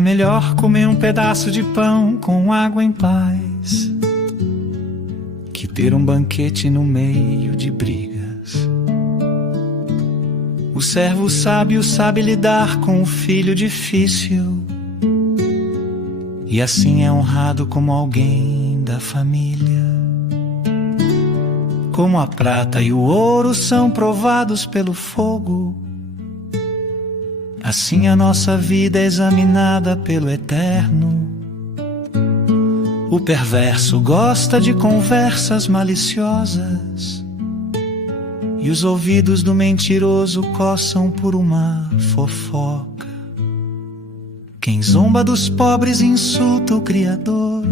É melhor comer um pedaço de pão com água em paz que ter um banquete no meio de brigas. O servo sábio sabe lidar com o filho difícil e assim é honrado como alguém da família. Como a prata e o ouro são provados pelo fogo, assim a nossa vida é examinada pelo Eterno. O perverso gosta de conversas maliciosas e os ouvidos do mentiroso coçam por uma fofoca. Quem zomba dos pobres insulta o Criador.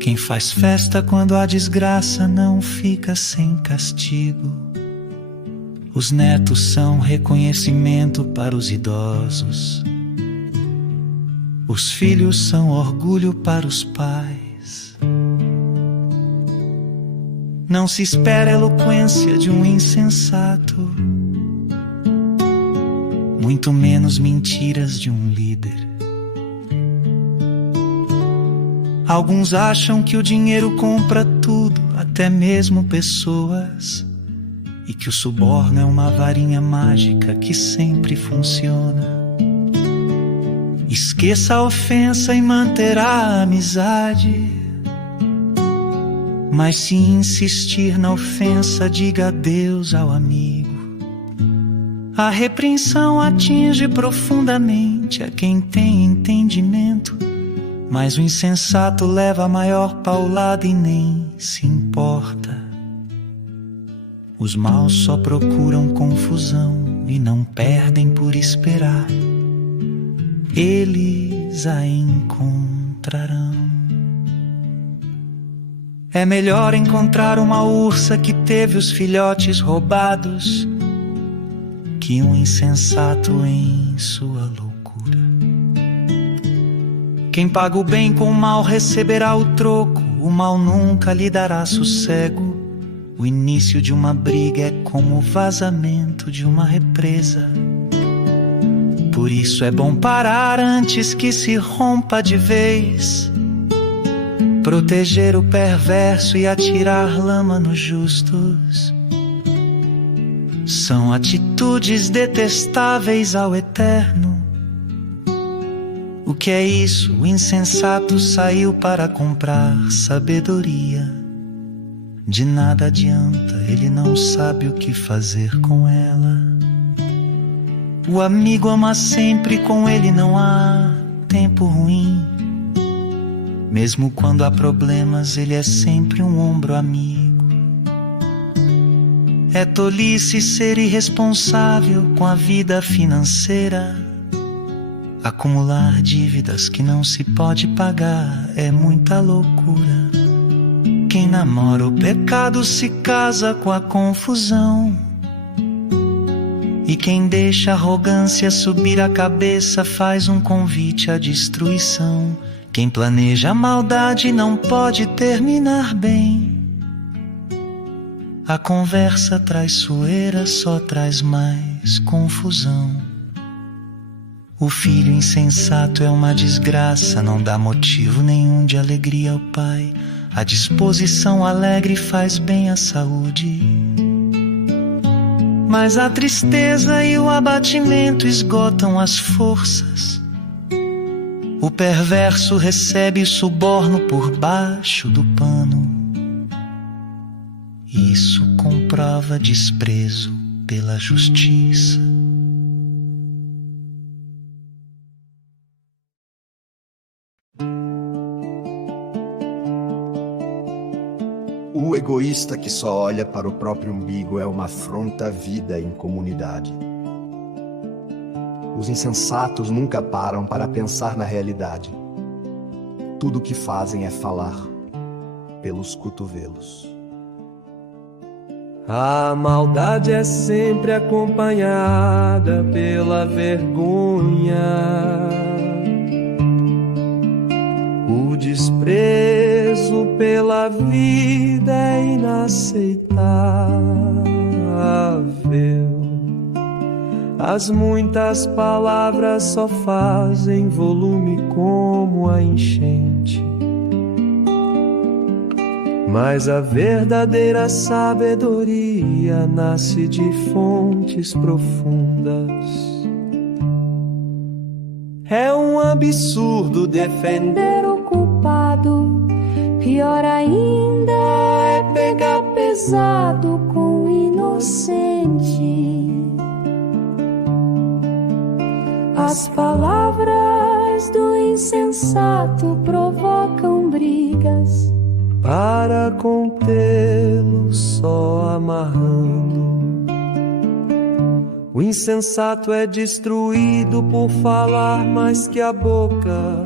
Quem faz festa quando há desgraça não fica sem castigo. Os netos são reconhecimento para os idosos. Os filhos são orgulho para os pais. Não se espera a eloquência de um insensato, muito menos mentiras de um líder. Alguns acham que o dinheiro compra tudo, até mesmo pessoas, e que o suborno é uma varinha mágica que sempre funciona. Esqueça a ofensa e manterá a amizade, mas se insistir na ofensa, diga adeus ao amigo. A repreensão atinge profundamente a quem tem entendimento, mas o insensato leva a maior paulada e nem se importa. Os maus só procuram confusão e não perdem por esperar. Eles a encontrarão. É melhor encontrar uma ursa que teve os filhotes roubados que um insensato em sua loucura. Quem paga o bem com o mal receberá o troco. O mal nunca lhe dará sossego. O início de uma briga é como o vazamento de uma represa. Por isso é bom parar antes que se rompa de vez, proteger o perverso e atirar lama nos justos. São atitudes detestáveis ao Eterno. O que é isso? O insensato saiu para comprar sabedoria. De nada adianta, ele não sabe o que fazer com ela. O amigo ama sempre, com ele não há tempo ruim. Mesmo quando há problemas, ele é sempre um ombro amigo. É tolice ser irresponsável com a vida financeira. Acumular dívidas que não se pode pagar é muita loucura. Quem namora o pecado se casa com a confusão. E quem deixa a arrogância subir a cabeça faz um convite à destruição. Quem planeja a maldade não pode terminar bem. A conversa traiçoeira só traz mais confusão. O filho insensato é uma desgraça, não dá motivo nenhum de alegria ao pai. A disposição alegre faz bem à saúde, mas a tristeza e o abatimento esgotam as forças. O perverso recebe suborno por baixo do pano. Isso comprova desprezo pela justiça. O egoísta que só olha para o próprio umbigo é uma afronta à vida em comunidade. Os insensatos nunca param para pensar na realidade. Tudo o que fazem é falar pelos cotovelos. A maldade é sempre acompanhada pela vergonha. O desprezo pela vida é inaceitável. As muitas palavras só fazem volume como a enchente, mas a verdadeira sabedoria nasce de fontes profundas. É um absurdo defender o culpado, pior ainda é pegar pesado com o inocente. As palavras do insensato provocam brigas, para contê-lo só amarrando. O insensato é destruído por falar mais que a boca.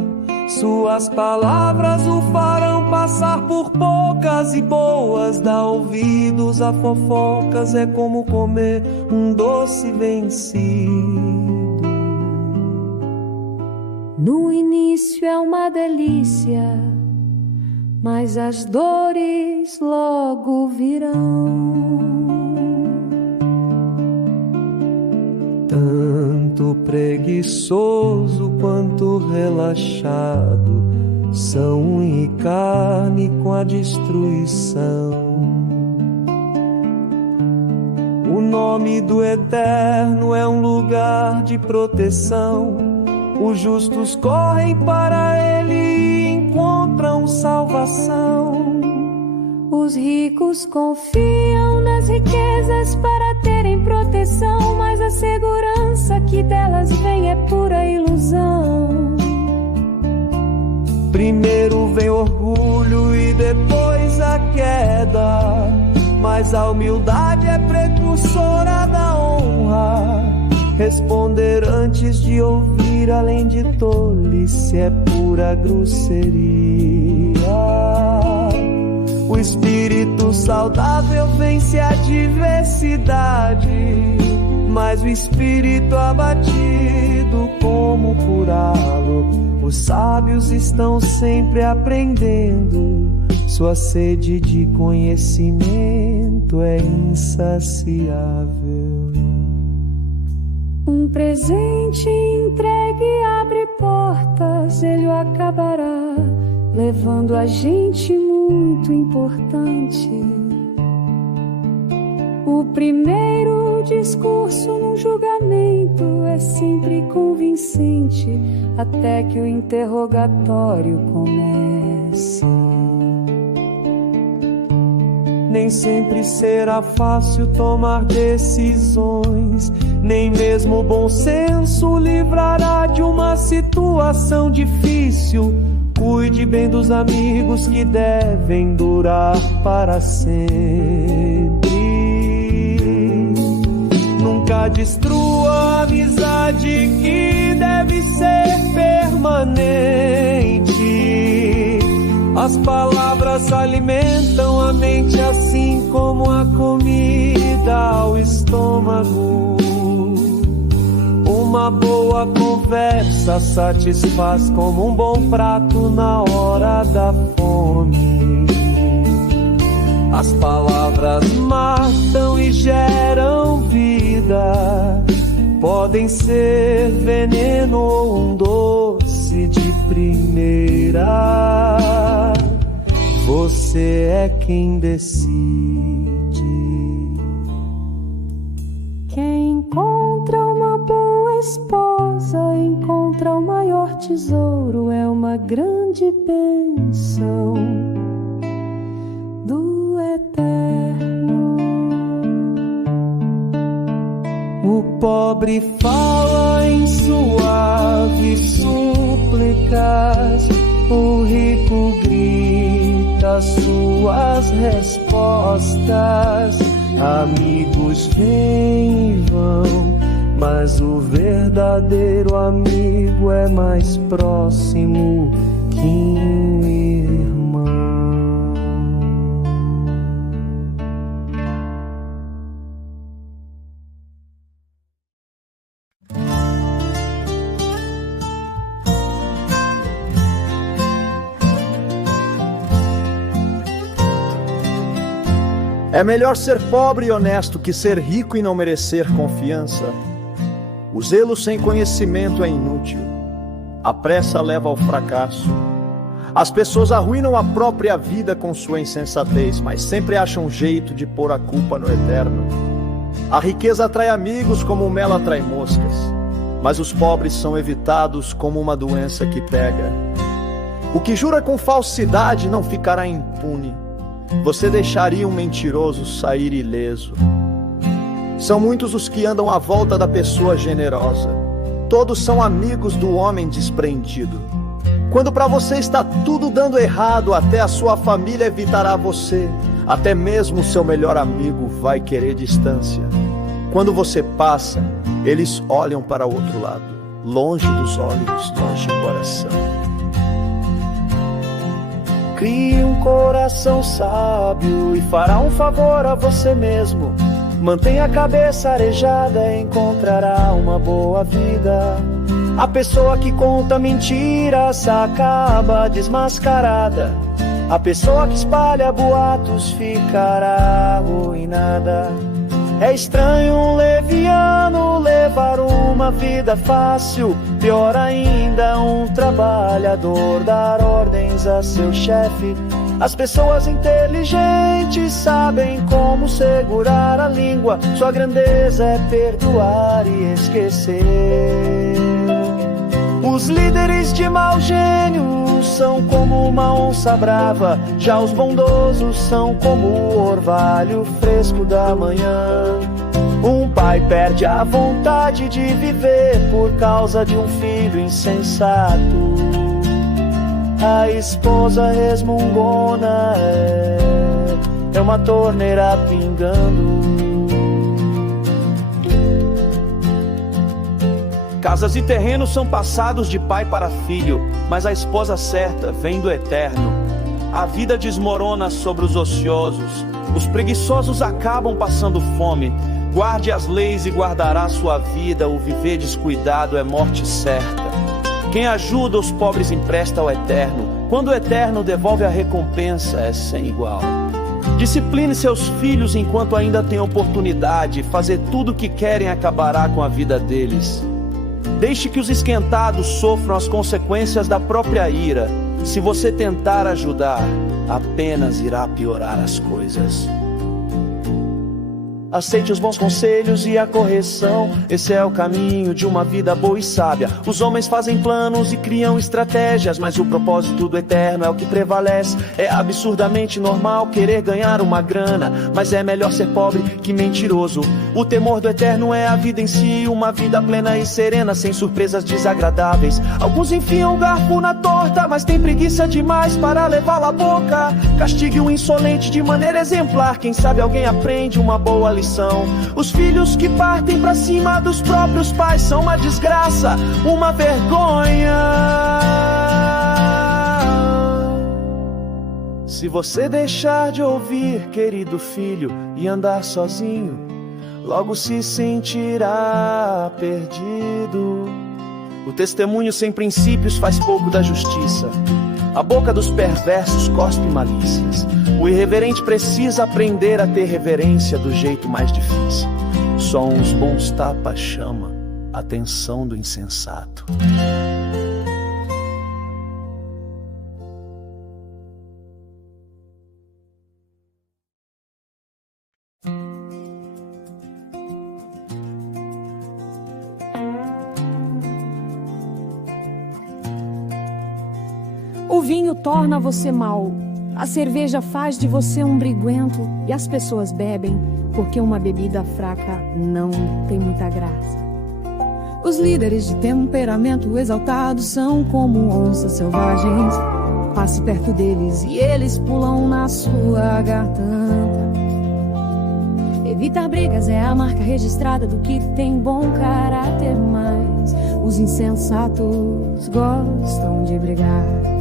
Suas palavras o farão passar por poucas e boas. Dá ouvidos a fofocas, é como comer um doce vencido. No início é uma delícia, mas as dores logo virão. Tanto preguiçoso quanto relaxado são unha e carne com a destruição. O nome do Eterno é um lugar de proteção. Os justos correm para ele e encontram salvação. Os ricos confiam nas riquezas para terem proteção, mas a segurança que delas vem é pura ilusão. Primeiro vem orgulho e depois a queda, mas a humildade é precursora da honra. Responder antes de ouvir, além de tolice, é pura grosseria. O espírito saudável vence a diversidade, mas o espírito abatido, como curá-lo? Os sábios estão sempre aprendendo, sua sede de conhecimento é insaciável. Um presente entregue abre portas, ele o acabará, levando a gente muito importante. O primeiro discurso num julgamento é sempre convincente, até que o interrogatório comece. Nem sempre será fácil tomar decisões, nem mesmo o bom senso livrará de uma situação difícil. Cuide bem dos amigos que devem durar para sempre. Nunca destrua a amizade que deve ser permanente. As palavras alimentam a mente, assim como a comida ao estômago. Uma boa conversa satisfaz como um bom prato na hora da fome. As palavras matam e geram vida, podem ser veneno ou um doce de primeira. Você é quem decide. Quem encontra uma boa esposa encontra o maior tesouro, é uma grande bênção do Eterno. O pobre fala em suaves súplicas, o rico grita suas respostas. Amigos vêm e vão, mas o verdadeiro amigo é mais próximo que um irmão. É melhor ser pobre e honesto que ser rico e não merecer confiança. O zelo sem conhecimento é inútil. A pressa leva ao fracasso. As pessoas arruinam a própria vida com sua insensatez, mas sempre acham um jeito de pôr a culpa no eterno. A riqueza atrai amigos como o mel atrai moscas, mas os pobres são evitados como uma doença que pega. O que jura com falsidade não ficará impune. Você deixaria um mentiroso sair ileso. São muitos os que andam à volta da pessoa generosa. Todos são amigos do homem desprendido. Quando para você está tudo dando errado, até a sua família evitará você. Até mesmo o seu melhor amigo vai querer distância. Quando você passa, eles olham para o outro lado. Longe dos olhos, longe do coração. Crie um coração sábio e fará um favor a você mesmo. Mantenha a cabeça arejada, encontrará uma boa vida. A pessoa que conta mentiras acaba desmascarada. A pessoa que espalha boatos ficará arruinada. É estranho um leviano levar uma vida fácil. Pior ainda, um trabalhador dar ordens a seu chefe. As pessoas inteligentes sabem como segurar a língua. Sua grandeza é perdoar e esquecer. Os líderes de mau gênio são como uma onça brava. Já os bondosos são como o orvalho fresco da manhã. Um pai perde a vontade de viver por causa de um filho insensato. A esposa resmungona é uma torneira pingando. Casas e terrenos são passados de pai para filho, mas a esposa certa vem do eterno. A vida desmorona sobre os ociosos. Os preguiçosos acabam passando fome. Guarde as leis e guardará sua vida. O viver descuidado é morte certa. Quem ajuda os pobres empresta ao eterno. Quando o eterno devolve a recompensa, é sem igual. Discipline seus filhos enquanto ainda tem oportunidade. Fazer tudo o que querem acabará com a vida deles. Deixe que os esquentados sofram as consequências da própria ira. Se você tentar ajudar, apenas irá piorar as coisas. Aceite os bons conselhos e a correção. Esse é o caminho de uma vida boa e sábia. Os homens fazem planos e criam estratégias, mas o propósito do eterno é o que prevalece. É absurdamente normal querer ganhar uma grana, mas é melhor ser pobre que mentiroso. O temor do eterno é a vida em si, uma vida plena e serena, sem surpresas desagradáveis. Alguns enfiam o garfo na torta, mas tem preguiça demais para levá-la à boca. Castigue o insolente de maneira exemplar. Quem sabe alguém aprende uma boa lição. Os filhos que partem pra cima dos próprios pais são uma desgraça, uma vergonha. Se você deixar de ouvir, querido filho, e andar sozinho, logo se sentirá perdido. O testemunho sem princípios faz pouco da justiça. A boca dos perversos cospe malícias. O irreverente precisa aprender a ter reverência do jeito mais difícil. Só uns bons tapas chama a atenção do insensato. O vinho torna você mau, a cerveja faz de você um briguento e as pessoas bebem porque uma bebida fraca não tem muita graça. Os líderes de temperamento exaltado são como onças selvagens. Passe perto deles e eles pulam na sua garganta. Evitar brigas é a marca registrada do que tem bom caráter, mas os insensatos gostam de brigar.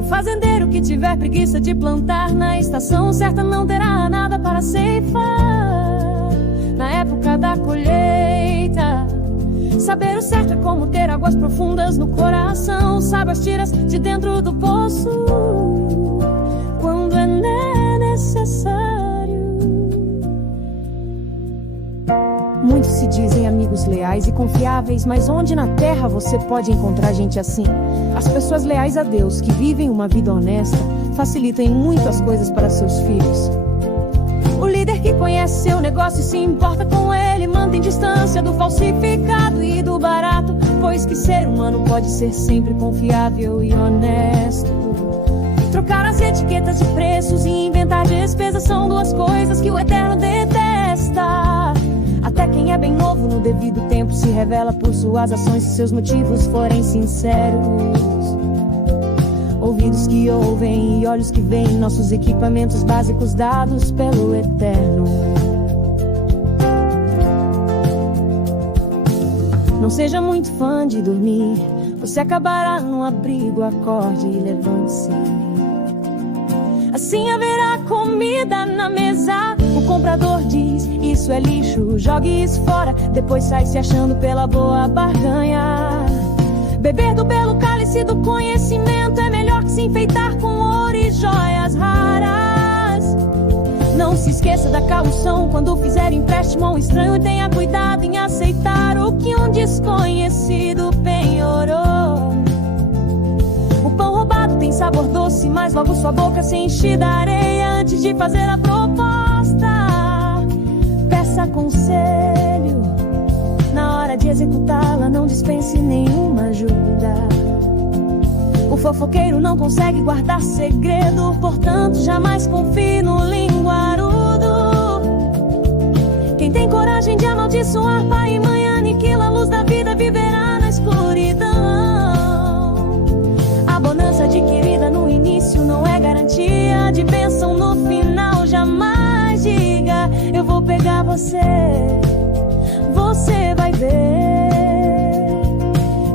O fazendeiro que tiver preguiça de plantar na estação certa não terá nada para ceifar. Na época da colheita, saber o certo é como ter águas profundas no coração. Sabe as tiras de dentro do poço quando é necessário. Muitos se dizem amigos leais e confiáveis, mas onde na terra você pode encontrar gente assim? As pessoas leais a Deus, que vivem uma vida honesta, facilitam em muito as coisas para seus filhos. O líder que conhece seu negócio e se importa com ele, mantém distância do falsificado e do barato, pois que ser humano pode ser sempre confiável e honesto. Trocar as etiquetas de preços e inventar despesas são duas coisas que o Eterno detesta. Até quem é bem novo no devido tempo se revela por suas ações se seus motivos forem sinceros. Ouvidos que ouvem e olhos que veem nossos equipamentos básicos dados pelo Eterno. Não seja muito fã de dormir, você acabará no abrigo, acorde e levante-se. Assim haverá comida na mesa. O comprador diz, isso é lixo, jogue isso fora. Depois sai se achando pela boa barganha. Beber do belo cálice do conhecimento é melhor que se enfeitar com ouro e joias raras. Não se esqueça da caução quando fizer empréstimo a um estranho. Tenha cuidado em aceitar o que um desconhecido penhorou. O pão roubado tem sabor doce, mas logo sua boca se enche da areia antes de fazer a proposta. Peça conselho, na hora de executá-la não dispense nenhuma ajuda. O fofoqueiro não consegue guardar segredo, portanto jamais confie no linguarudo. Quem tem coragem de amaldiçoar pai e mãe, aniquila a luz da vida, viverá na escuridão. A bonança adquirida no início não é garantia de bênção no final. Jamais diga, eu vou pegar você, você vai ver.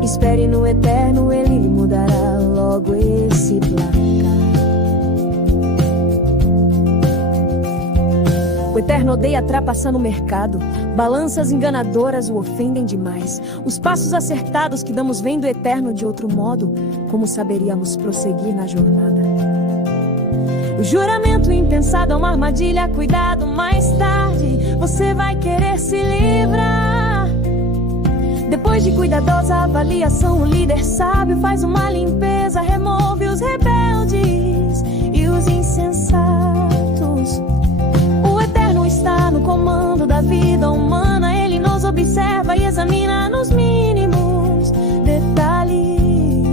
Espere no Eterno, Ele mudará logo esse placar. O Eterno odeia trapaça no mercado. Balanças enganadoras o ofendem demais. Os passos acertados que damos vem do Eterno de outro modo. Como saberíamos prosseguir na jornada? O juramento impensado é uma armadilha. Cuidado, mais tarde você vai querer se livrar. Depois de cuidadosa avaliação, o líder sábio faz uma limpeza, remove os rebeldes e os insensatos. O Eterno está no comando da vida humana. Ele nos observa e examina nos mínimos detalhes.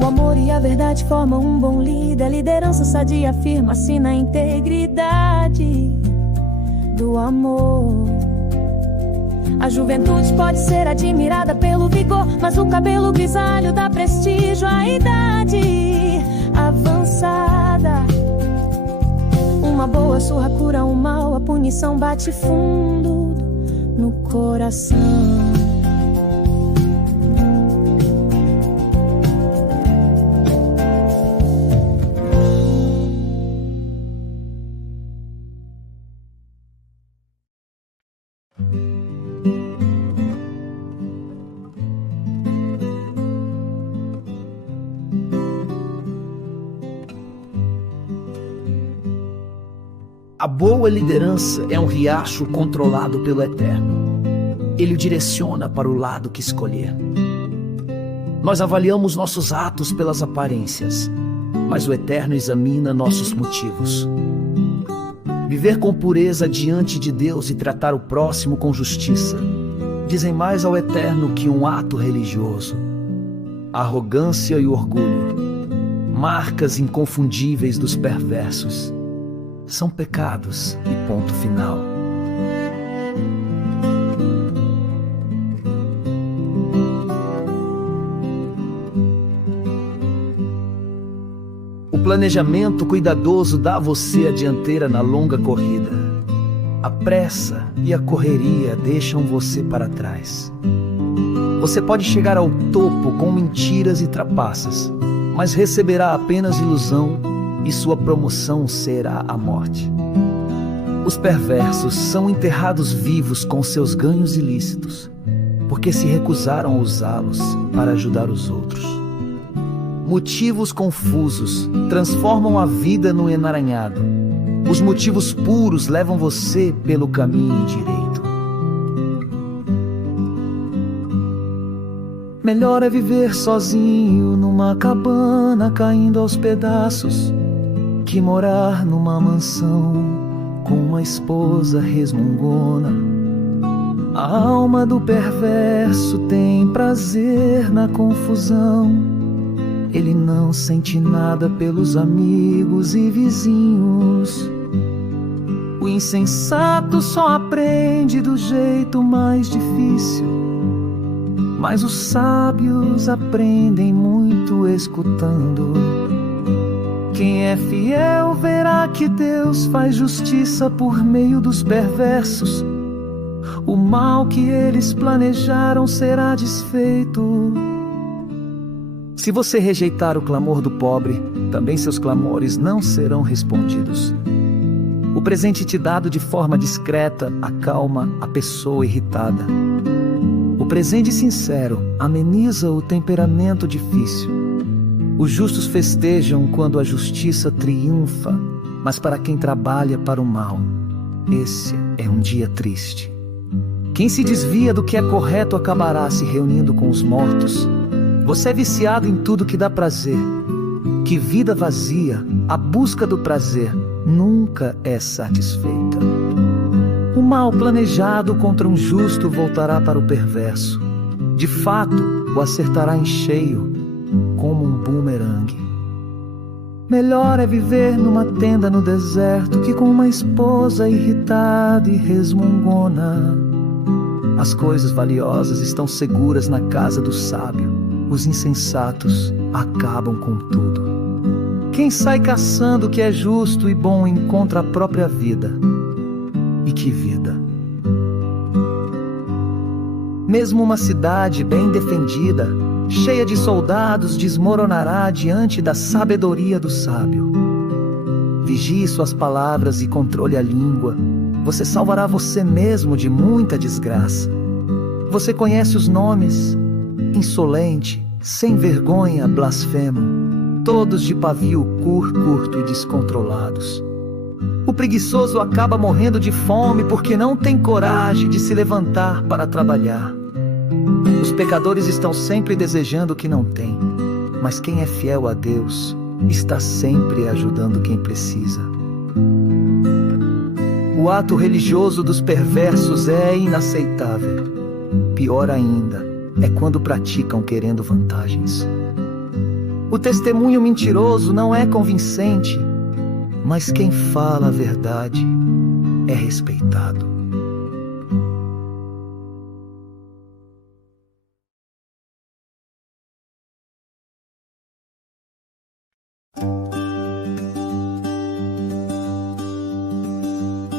O amor e a verdade formam um bom líder. A liderança sadia afirma-se na integridade do amor. A juventude pode ser admirada pelo vigor, mas o cabelo grisalho dá prestígio à idade avançada. Uma boa surra cura o mal, a punição bate fundo no coração. A boa liderança é um riacho controlado pelo Eterno. Ele o direciona para o lado que escolher. Nós avaliamos nossos atos pelas aparências, mas o Eterno examina nossos motivos. Viver com pureza diante de Deus e tratar o próximo com justiça dizem mais ao Eterno que um ato religioso. A arrogância e o orgulho, marcas inconfundíveis dos perversos, são pecados e ponto final. O planejamento cuidadoso dá a você a dianteira na longa corrida. A pressa e a correria deixam você para trás. Você pode chegar ao topo com mentiras e trapaças, mas receberá apenas ilusão e sua promoção será a morte. Os perversos são enterrados vivos com seus ganhos ilícitos, porque se recusaram a usá-los para ajudar os outros. Motivos confusos transformam a vida no emaranhado. Os motivos puros levam você pelo caminho direito. Melhor é viver sozinho numa cabana caindo aos pedaços, que morar numa mansão com uma esposa resmungona. A alma do perverso tem prazer na confusão. Ele não sente nada pelos amigos e vizinhos. O insensato só aprende do jeito mais difícil, mas os sábios aprendem muito escutando. Quem é fiel verá que Deus faz justiça por meio dos perversos. O mal que eles planejaram será desfeito. Se você rejeitar o clamor do pobre, também seus clamores não serão respondidos. O presente te dado de forma discreta acalma a pessoa irritada. O presente sincero ameniza o temperamento difícil. Os justos festejam quando a justiça triunfa, mas para quem trabalha para o mal, esse é um dia triste. Quem se desvia do que é correto acabará se reunindo com os mortos. Você é viciado em tudo que dá prazer. Que vida vazia, a busca do prazer nunca é satisfeita. O mal planejado contra um justo voltará para o perverso. De fato, o acertará em cheio, como um bumerangue. Melhor é viver numa tenda no deserto que com uma esposa irritada e resmungona. As coisas valiosas estão seguras na casa do sábio. Os insensatos acabam com tudo. Quem sai caçando o que é justo e bom encontra a própria vida. E que vida! Mesmo uma cidade bem defendida, cheia de soldados, desmoronará diante da sabedoria do sábio. Vigie suas palavras e controle a língua. Você salvará você mesmo de muita desgraça. Você conhece os nomes: insolente, sem vergonha, blasfemo, todos de pavio curto e descontrolados. O preguiçoso acaba morrendo de fome porque não tem coragem de se levantar para trabalhar. Os pecadores estão sempre desejando o que não tem, mas quem é fiel a Deus está sempre ajudando quem precisa. O ato religioso dos perversos é inaceitável. Pior ainda é quando praticam querendo vantagens. O testemunho mentiroso não é convincente, mas quem fala a verdade é respeitado.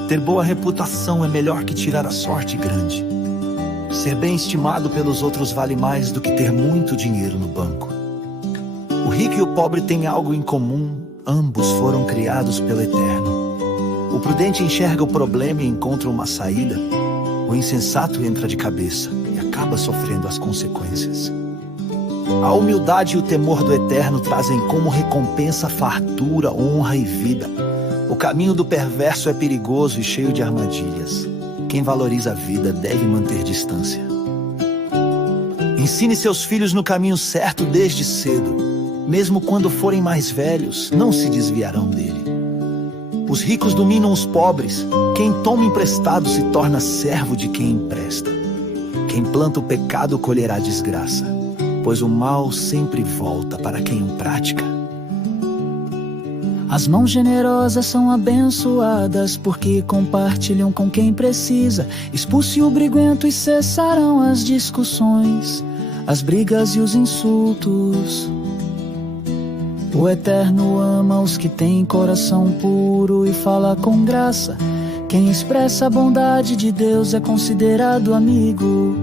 Ter boa reputação é melhor que tirar a sorte grande. Ser bem estimado pelos outros vale mais do que ter muito dinheiro no banco. O rico e o pobre têm algo em comum: ambos foram criados pelo Eterno. O prudente enxerga o problema e encontra uma saída. O insensato entra de cabeça e acaba sofrendo as consequências. A humildade e o temor do Eterno trazem como recompensa fartura, honra e vida. O caminho do perverso é perigoso e cheio de armadilhas. Quem valoriza a vida deve manter distância. Ensine seus filhos no caminho certo desde cedo. Mesmo quando forem mais velhos, não se desviarão dele. Os ricos dominam os pobres. Quem toma emprestado se torna servo de quem empresta. Quem planta o pecado colherá desgraça, pois o mal sempre volta para quem o pratica. As mãos generosas são abençoadas porque compartilham com quem precisa. Expulse o briguento e cessarão as discussões, as brigas e os insultos. O Eterno ama os que têm coração puro e fala com graça. Quem expressa a bondade de Deus é considerado amigo.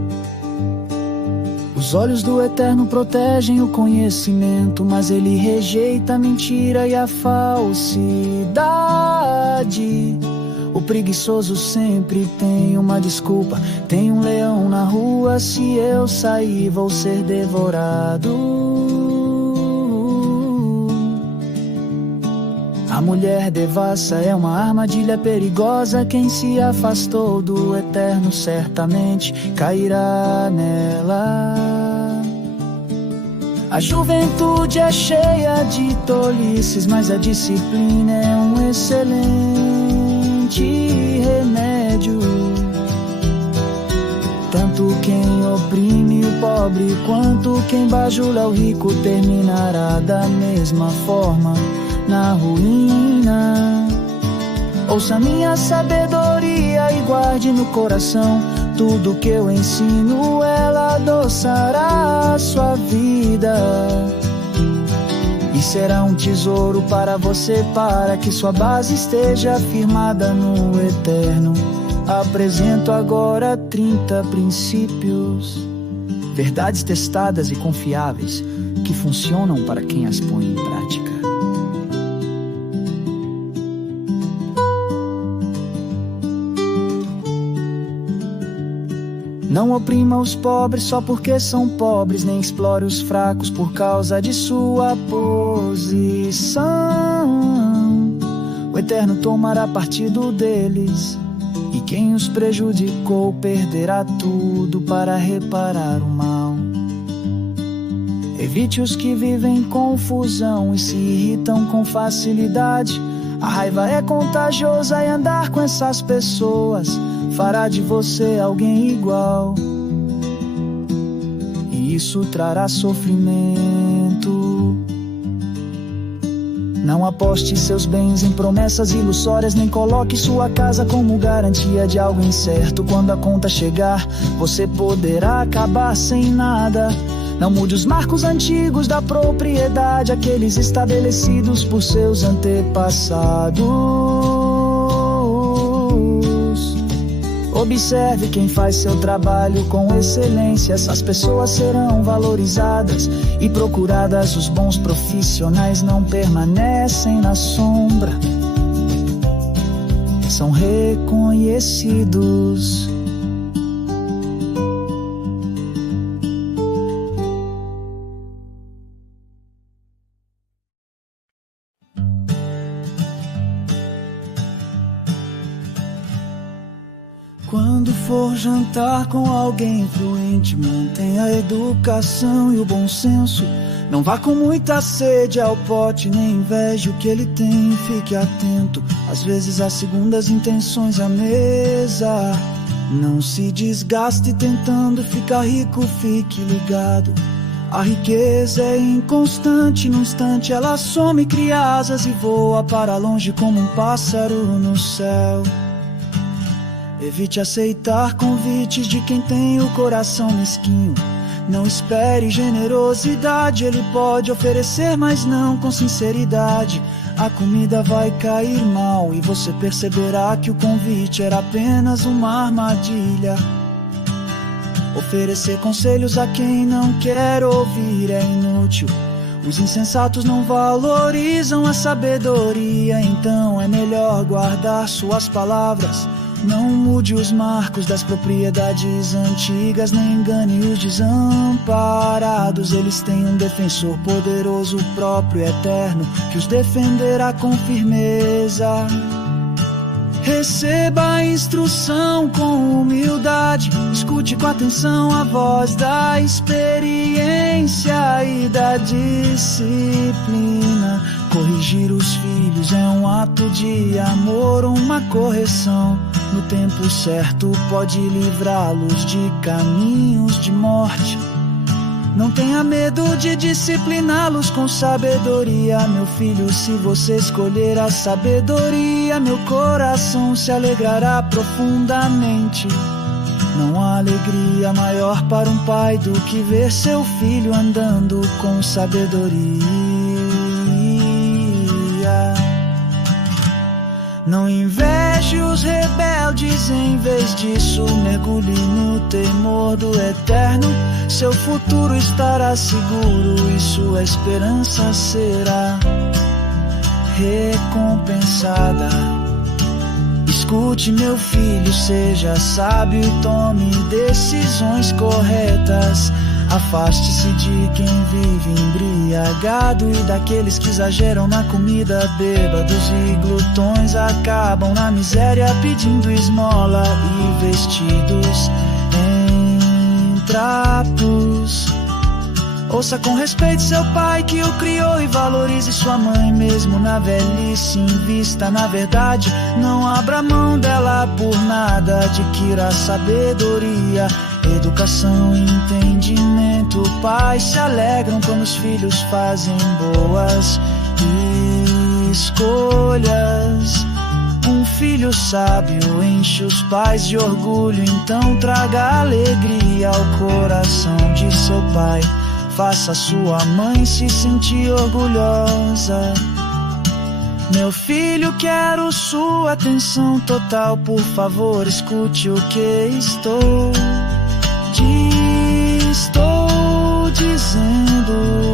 Os olhos do Eterno protegem o conhecimento, mas ele rejeita a mentira e a falsidade. O preguiçoso sempre tem uma desculpa. Tem um leão na rua, se eu sair vou ser devorado. A mulher devassa é uma armadilha perigosa. Quem se afastou do Eterno certamente cairá nela. A juventude é cheia de tolices, mas a disciplina é um excelente remédio. Tanto quem oprime o pobre quanto quem bajula o rico terminará da mesma forma na ruína. Ouça minha sabedoria e guarde no coração tudo que eu ensino, ela adoçará a sua vida e será um tesouro para você, para que sua base esteja firmada no eterno. Apresento agora 30 princípios, verdades testadas e confiáveis que funcionam para quem as põe em prática. Não oprima os pobres só porque são pobres, nem explore os fracos por causa de sua posição. O Eterno tomará partido deles, e quem os prejudicou perderá tudo para reparar o mal. Evite os que vivem confusão e se irritam com facilidade. A raiva é contagiosa e andar com essas pessoas fará de você alguém igual, e isso trará sofrimento. Não aposte seus bens em promessas ilusórias, nem coloque sua casa como garantia de algo incerto. Quando a conta chegar, você poderá acabar sem nada. Não mude os marcos antigos da propriedade, aqueles estabelecidos por seus antepassados. Observe quem faz seu trabalho com excelência. Essas pessoas serão valorizadas e procuradas. Os bons profissionais não permanecem na sombra, são reconhecidos. Quando for jantar com alguém influente, mantenha a educação e o bom senso. Não vá com muita sede ao pote, nem inveje o que ele tem, fique atento. Às vezes há segundas intenções à mesa. Não se desgaste tentando ficar rico, fique ligado. A riqueza é inconstante, num instante ela some, cria asas e voa para longe como um pássaro no céu. Evite aceitar convites de quem tem o coração mesquinho. Não espere generosidade, ele pode oferecer, mas não com sinceridade. A comida vai cair mal e você perceberá que o convite era apenas uma armadilha. Oferecer conselhos a quem não quer ouvir é inútil. Os insensatos não valorizam a sabedoria, então é melhor guardar suas palavras. Não mude os marcos das propriedades antigas, nem engane os desamparados. Eles têm um defensor poderoso, o próprio Eterno, que os defenderá com firmeza. Receba a instrução com humildade, escute com atenção a voz da experiência e da disciplina. Corrigir os filhos é um ato de amor, uma correção no tempo certo pode livrá-los de caminhos de morte. Não tenha medo de discipliná-los com sabedoria, meu filho. Se você escolher a sabedoria, meu coração se alegrará profundamente. Não há alegria maior para um pai do que ver seu filho andando com sabedoria. Não inveje os rebeldes, em vez disso mergulhe no temor do Eterno. Seu futuro estará seguro e sua esperança será recompensada. Escute, meu filho, seja sábio e tome decisões corretas. Afaste-se de quem vive embriagado e daqueles que exageram na comida. Bêbados e glutões acabam na miséria pedindo esmola e vestidos em trapos. Ouça com respeito seu pai que o criou e valorize sua mãe mesmo na velhice. Invista na verdade, não abra mão dela por nada. Adquira sabedoria, educação e entendimento. Pais se alegram quando os filhos fazem boas escolhas. Um filho sábio enche os pais de orgulho, então traga alegria ao coração de seu pai. Faça sua mãe se sentir orgulhosa. Meu filho, quero sua atenção total. Por favor, escute o que estou dizendo.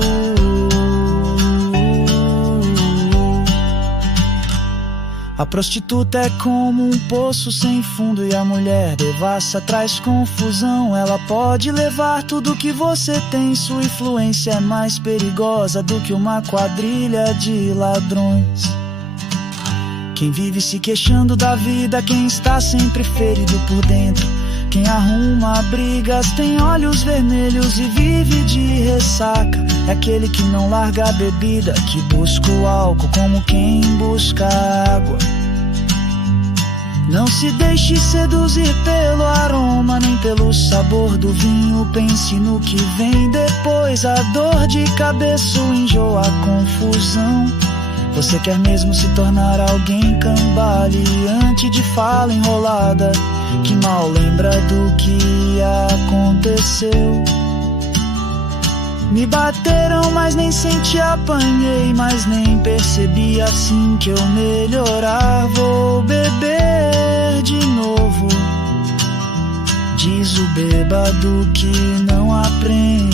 A prostituta é como um poço sem fundo e a mulher devassa traz confusão. Ela pode levar tudo que você tem, sua influência é mais perigosa do que uma quadrilha de ladrões. Quem vive se queixando da vida, quem está sempre ferido por dentro, quem arruma brigas, tem olhos vermelhos e vive de ressaca. É aquele que não larga a bebida, que busca o álcool como quem busca água. Não se deixe seduzir pelo aroma, nem pelo sabor do vinho. Pense no que vem depois, a dor de cabeça, o enjoo, a confusão. Você quer mesmo se tornar alguém cambaleante de fala enrolada, que mal lembra do que aconteceu. Me bateram, mas nem senti, apanhei, mas nem percebi. Assim que eu melhorar, vou beber de novo. Diz o bêbado que não aprende.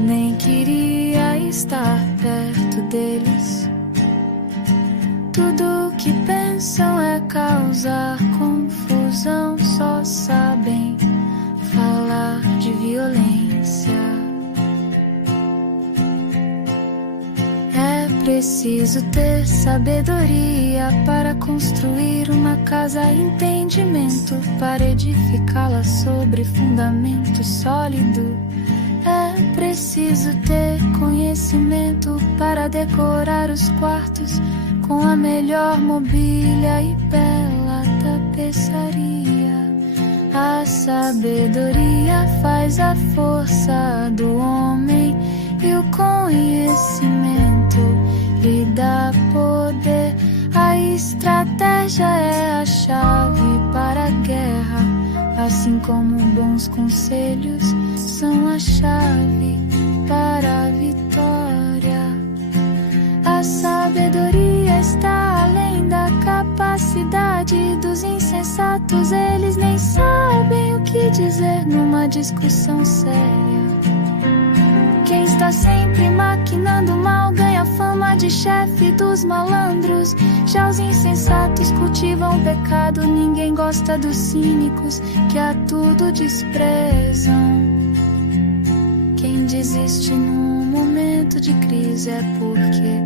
Nem queria estar perto deles. Tudo que pensam é causar confusão. Só sabem falar de violência. É preciso ter sabedoria para construir uma casa, entendimento para edificá-la sobre fundamento sólido. É preciso ter conhecimento para decorar os quartos com a melhor mobília e bela tapeçaria. A sabedoria faz a força do homem e o conhecimento lhe dá poder. A estratégia é a chave para a guerra, assim como bons conselhos são a chave para a vitória. A sabedoria está além da capacidade dos insensatos. Eles nem sabem o que dizer numa discussão séria. Quem está sempre maquinando mal ganha fama de chefe dos malandros. Já os insensatos cultivam pecado. Ninguém gosta dos cínicos que a tudo desprezam. Quem desiste num momento de crise é porque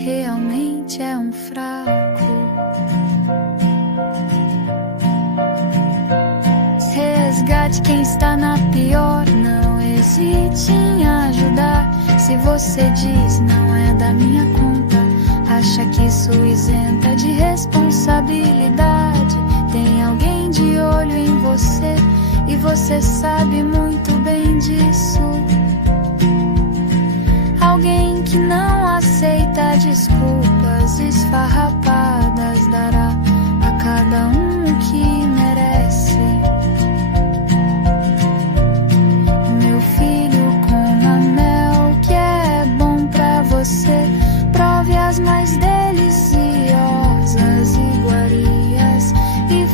realmente é um fraco. Resgate quem está na pior, não hesite em ajudar. Se você diz não é da minha conta, acha que sou isenta de responsabilidade. Tem alguém de olho em você e você sabe muito bem disso. Alguém que não aceita desculpas esfarrapadas dará a cada um o que merece. Meu filho, coma mel que é bom pra você. Prove as mais deliciosas iguarias e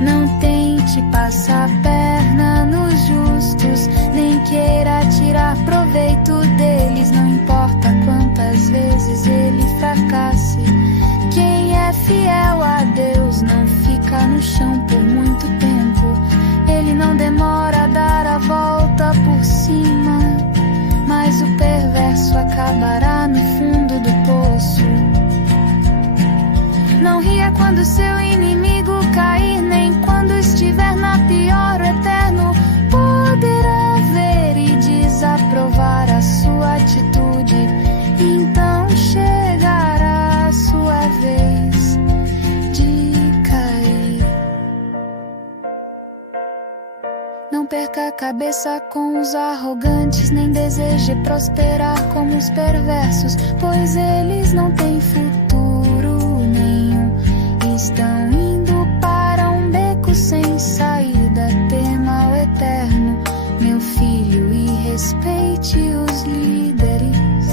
Não tente passar a perna nos justos, nem queira tirar proveito deles. Não importa quantas vezes ele fracasse. Quem é fiel a Deus não fica no chão por muito tempo. Ele não demora a dar a volta por cima, mas o perverso acabará no fundo do poço. Não ria quando seu inimigo cair, nem quando estiver na pior. O Eterno poderá ver e desaprovar a sua atitude. Então chegará a sua vez de cair. Não perca a cabeça com os arrogantes, nem deseje prosperar como os perversos, pois eles não têm futuro nenhum. Estão indo para um beco sem saída. Tema o Eterno, meu filho, e respeite os líderes.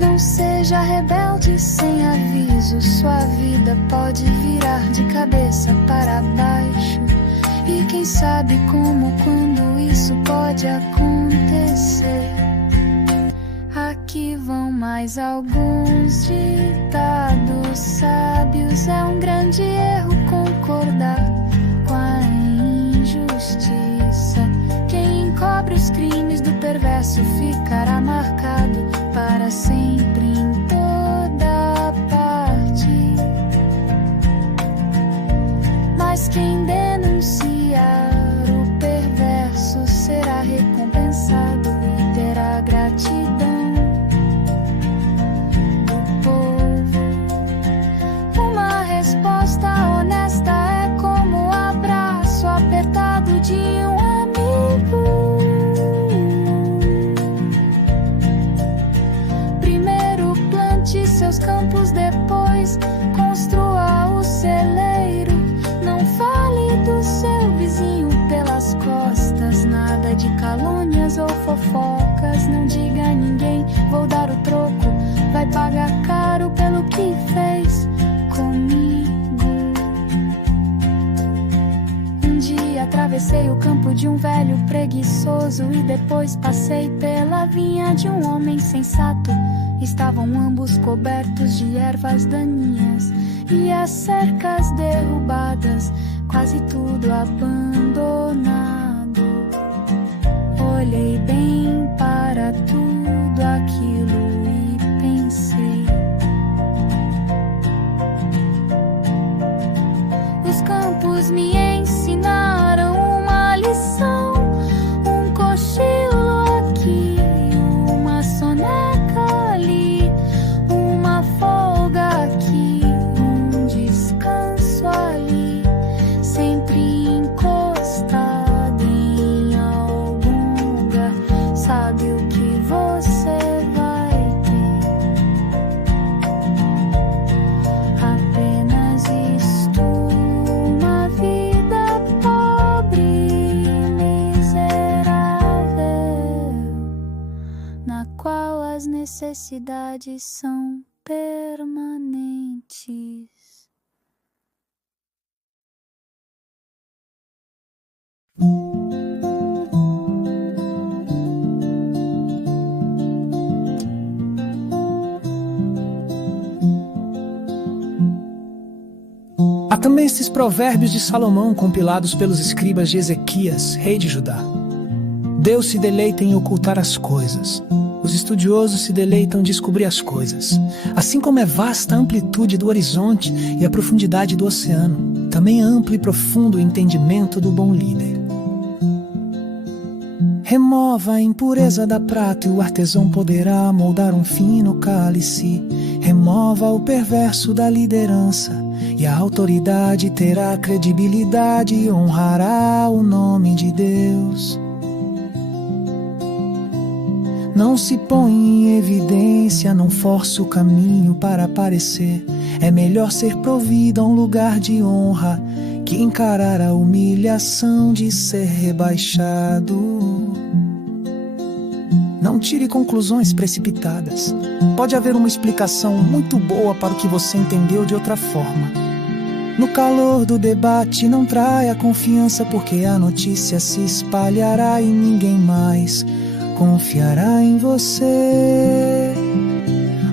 Não seja rebelde sem aviso, sua vida pode virar de cabeça para baixo. E quem sabe como, quando isso pode acontecer. Aqui vão mais alguns ditados sábios. É um grande erro concordar com a injustiça. Quem encobre os crimes do perverso ficará marcado para sempre em toda parte. Mas quem denunciar o perverso será recompensado e terá gratidão do povo. Uma resposta honesta é como o abraço apertado de um amigo. Primeiro plante seus campos, depois construa o celeiro. Não fale do seu vizinho pelas costas, nada de calúnias ou fofocas. Não diga a ninguém, vou dar o troco, vai pagar caro pelo que fez comigo. Um dia atravessei o campo de um velho preguiçoso e depois passei pela vinha de um homem sensato. Estavam ambos cobertos de ervas daninhas e as cercas derrubadas, quase tudo abandonado. Olhei bem para tudo aquilo e pensei: os campos me ensinaram uma lição. Um cochilo aqui, uma soneca ali, uma folga aqui, um descanso ali, sempre encostado em algum lugar. Sabe o que você vai ter? Apenas isto, uma vida pobre e miserável, na qual as necessidades são permanentes. Há também estes provérbios de Salomão compilados pelos escribas de Ezequias, rei de Judá. Deus se deleita em ocultar as coisas. Os estudiosos se deleitam em descobrir as coisas. Assim como é vasta a amplitude do horizonte e a profundidade do oceano, também é amplo e profundo o entendimento do bom líder. Remova a impureza da prata e o artesão poderá moldar um fino cálice. Remova o perverso da liderança e a autoridade terá credibilidade e honrará o nome de Deus. Não se põe em evidência, não force o caminho para aparecer. É melhor ser provido a um lugar de honra que encarar a humilhação de ser rebaixado. Não tire conclusões precipitadas. Pode haver uma explicação muito boa para o que você entendeu de outra forma. No calor do debate não trai a confiança, porque a notícia se espalhará e ninguém mais confiará em você.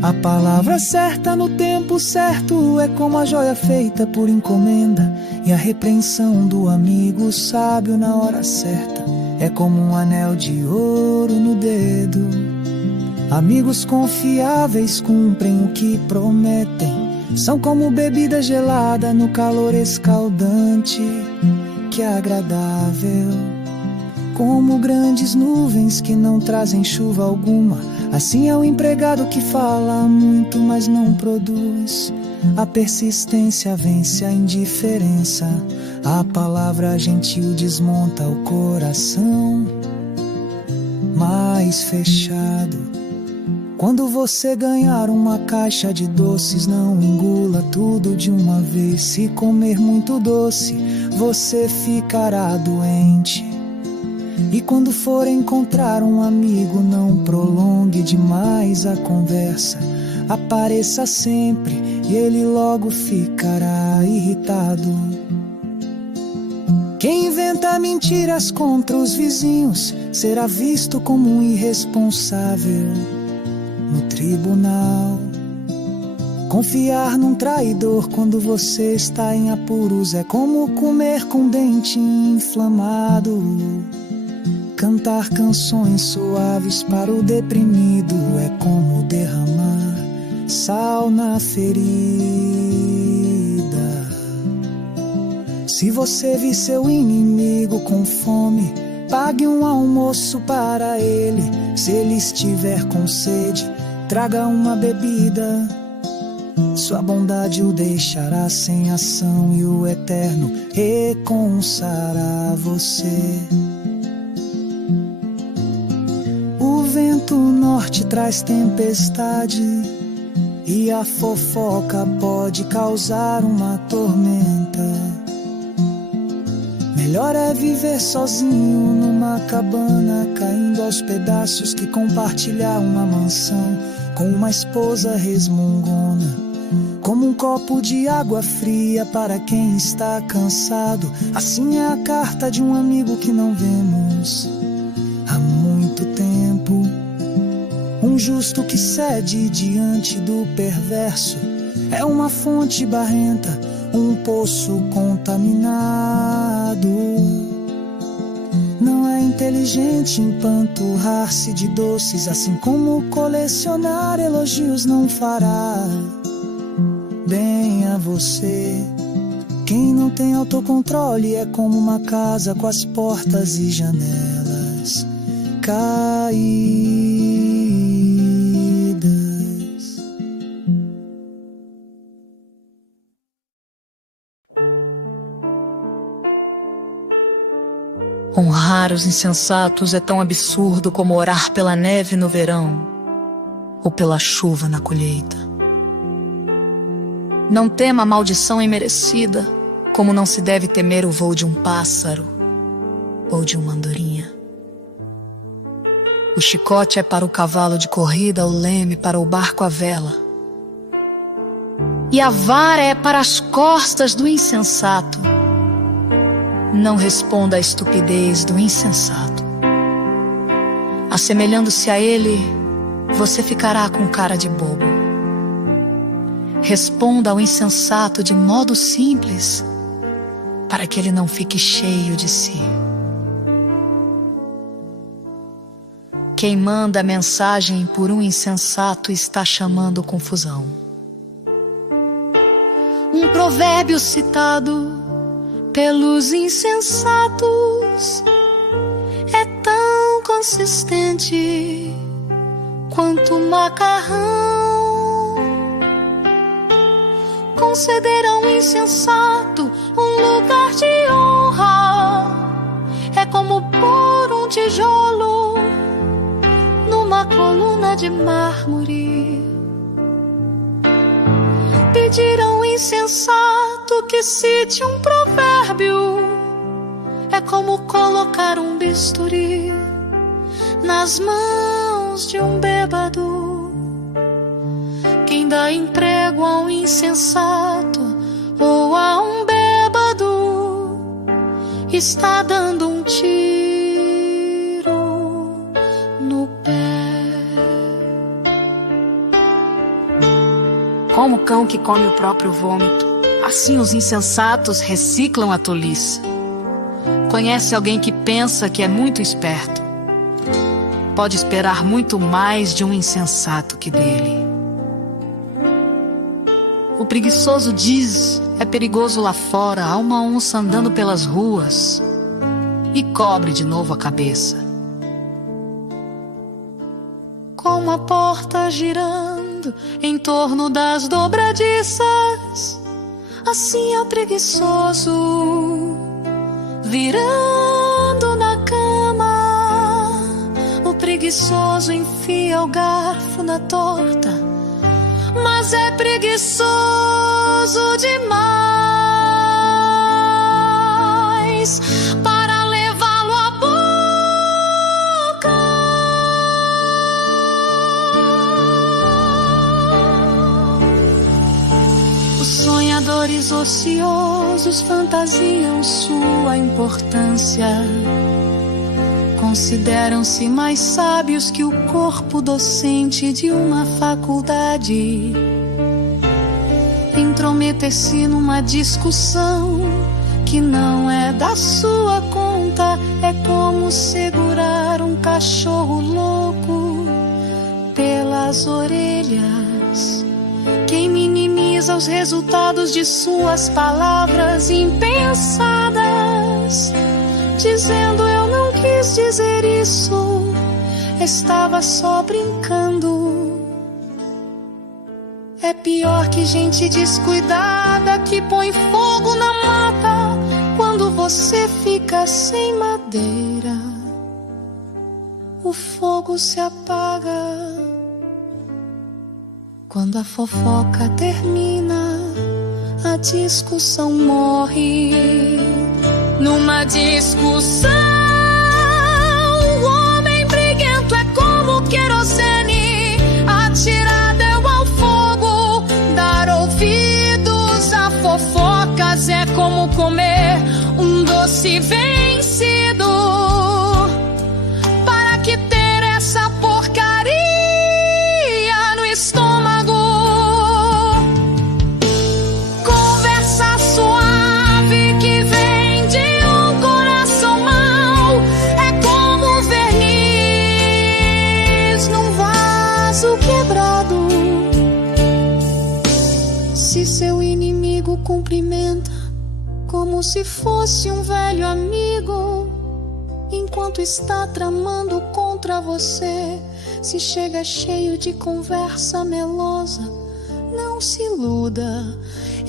A palavra certa no tempo certo é como a joia feita por encomenda, e a repreensão do amigo sábio na hora certa é como um anel de ouro no dedo. Amigos confiáveis cumprem o que prometem, são como bebida gelada no calor escaldante, que é agradável. Como grandes nuvens que não trazem chuva alguma, assim é o empregado que fala muito, mas não produz. A persistência vence a indiferença, a palavra gentil desmonta o coração mais fechado. Quando você ganhar uma caixa de doces, não engula tudo de uma vez. Se comer muito doce, você ficará doente. E quando for encontrar um amigo, não prolongue demais a conversa. Apareça sempre e ele logo ficará irritado. Quem inventa mentiras contra os vizinhos será visto como um irresponsável no tribunal. Confiar num traidor quando você está em apuros é como comer com dente inflamado. Cantar canções suaves para o deprimido é como derramar sal na ferida. Se você vir seu inimigo com fome, pague um almoço para ele. Se ele estiver com sede, traga uma bebida. Sua bondade o deixará sem ação e o Eterno recompensará você. O vento norte traz tempestade e a fofoca pode causar uma tormenta. Melhor é viver sozinho numa cabana, caindo aos pedaços, que compartilhar uma mansão com uma esposa resmungona. Como um copo de água fria para quem está cansado, assim é a carta de um amigo que não vemos há muito tempo. Um justo que cede diante do perverso é uma fonte barrenta, um poço contaminado. Não é inteligente empanturrar-se de doces, assim como colecionar elogios não fará bem a você. Quem não tem autocontrole é como uma casa com as portas e janelas caídas. Honrar os insensatos é tão absurdo como orar pela neve no verão ou pela chuva na colheita. Não tema a maldição imerecida, como não se deve temer o voo de um pássaro ou de uma andorinha. O chicote é para o cavalo de corrida, o leme para o barco à vela, e a vara é para as costas do insensato. Não responda à estupidez do insensato. Assemelhando-se a ele, você ficará com cara de bobo. Responda ao insensato de modo simples, para que ele não fique cheio de si. Quem manda a mensagem por um insensato está chamando confusão. Um provérbio citado pelos insensatos é tão consistente quanto macarrão. Conceder a um insensato um lugar de honra é como pôr um tijolo numa coluna de mármore. Pedir a um insensato que cite um provérbio é como colocar um bisturi nas mãos de um bêbado. Quem dá emprego a um insensato ou a um está dando um tiro no pé. Como o cão que come o próprio vômito, assim os insensatos reciclam a tolice. Conhece alguém que pensa que é muito esperto? Pode esperar muito mais de um insensato que dele. O preguiçoso diz: é perigoso lá fora, há uma onça andando pelas ruas. E cobre de novo a cabeça. Como a porta girando em torno das dobradiças, assim é o preguiçoso virando na cama. O preguiçoso enfia o garfo na torta, mas é preguiçoso demais para levá-lo à boca. Os sonhadores ociosos fantasiam sua importância. Consideram-se mais sábios que o corpo docente de uma faculdade. Intrometer-se numa discussão que não é da sua conta é como segurar um cachorro louco pelas orelhas. Quem minimiza os resultados de suas palavras impensadas, dizendo eu não quis dizer isso, estava só brincando. É pior que gente descuidada que põe fogo na mata quando você fica sem madeira. O fogo se apaga quando a fofoca termina, a discussão morre. Numa discussão, o homem briguento é como querosene atirado ao fogo. Dar ouvidos a fofocas é como comer um doce vencido. Para que ter essa porcaria no estômago? Conversa suave que vem de um coração mau é como verniz num vaso quebrado. Se seu inimigo cumprimenta como se fosse um velho amigo, enquanto está tramando contra você, se chega cheio de conversa melosa, não se iluda.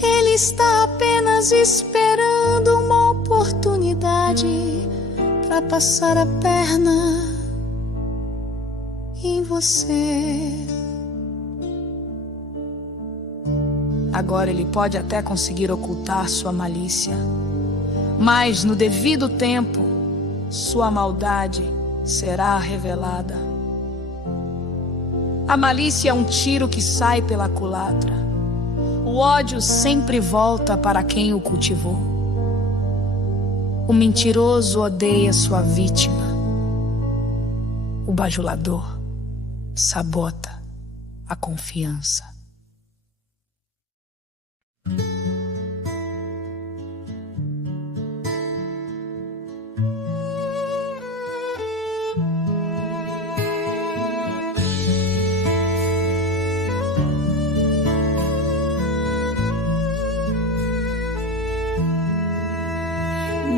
Ele está apenas esperando uma oportunidade para passar a perna em você. Agora ele pode até conseguir ocultar sua malícia, mas no devido tempo, sua maldade será revelada. A malícia é um tiro que sai pela culatra. O ódio sempre volta para quem o cultivou. O mentiroso odeia sua vítima. O bajulador sabota a confiança.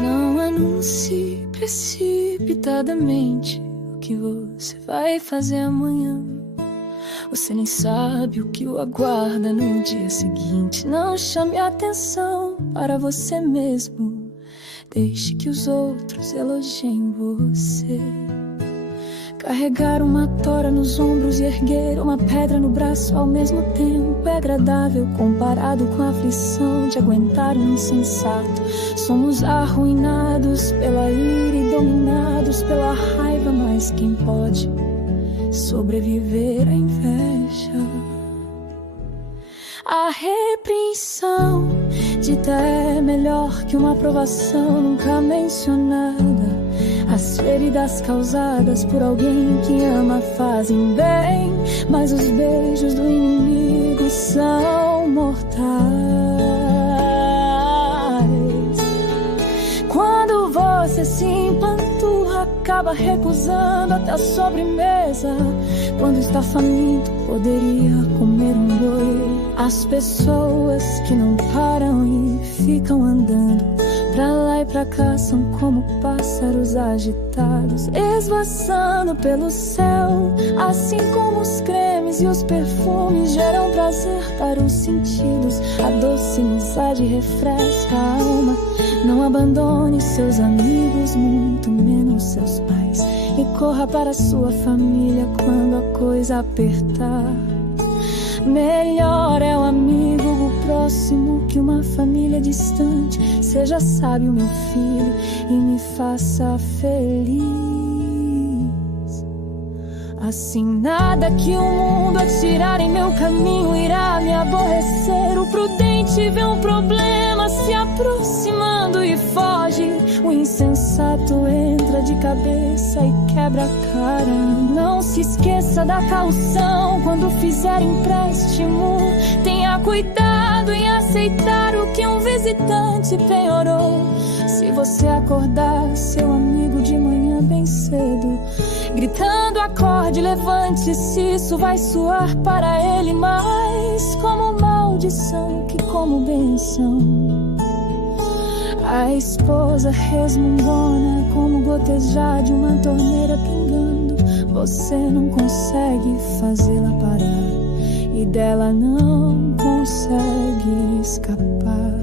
Não anuncie precipitadamente o que você vai fazer amanhã. Você nem sabe o que o aguarda no dia seguinte. Não chame atenção para você mesmo. Deixe que os outros elogiem você. Carregar uma tora nos ombros e erguer uma pedra no braço ao mesmo tempo é agradável comparado com a aflição de aguentar um insensato. Somos arruinados pela ira e dominados pela raiva, mas quem pode sobreviver à inveja? A repreensão Dita é melhor que uma aprovação nunca mencionada. As feridas causadas por alguém que ama fazem bem, mas os beijos do inimigo são mortais. Quando você se empanturra, acaba recusando até a sobremesa. Quando está faminto, poderia comer um boi. As pessoas que não param e ficam andando pra lá e pra cá são como pássaros agitados, esvoaçando pelo céu. Assim como os cremes e os perfumes geram prazer para os sentidos, a doce amizade refresca a alma. Não abandone seus amigos, muito menos seus pais, e corra para sua família quando a coisa apertar. Melhor é o amigo, o próximo, que uma família distante. Seja sábio, meu filho, e me faça feliz. Assim nada que o mundo atirar em meu caminho irá me aborrecer. O prudente vê um problema se aproximando e foge. O insensato entra de cabeça e quebra a cara. Não se esqueça da caução quando fizer empréstimo. Tenha cuidado em aceitar o que um visitante penhorou. Se você acordar seu amigo de manhã bem cedo, gritando acorde, levante-se, isso vai soar para ele mais como maldição que como benção. A esposa resmungona como gotejar de uma torneira pingando. Você não consegue fazê-la parar e dela não consegue escapar.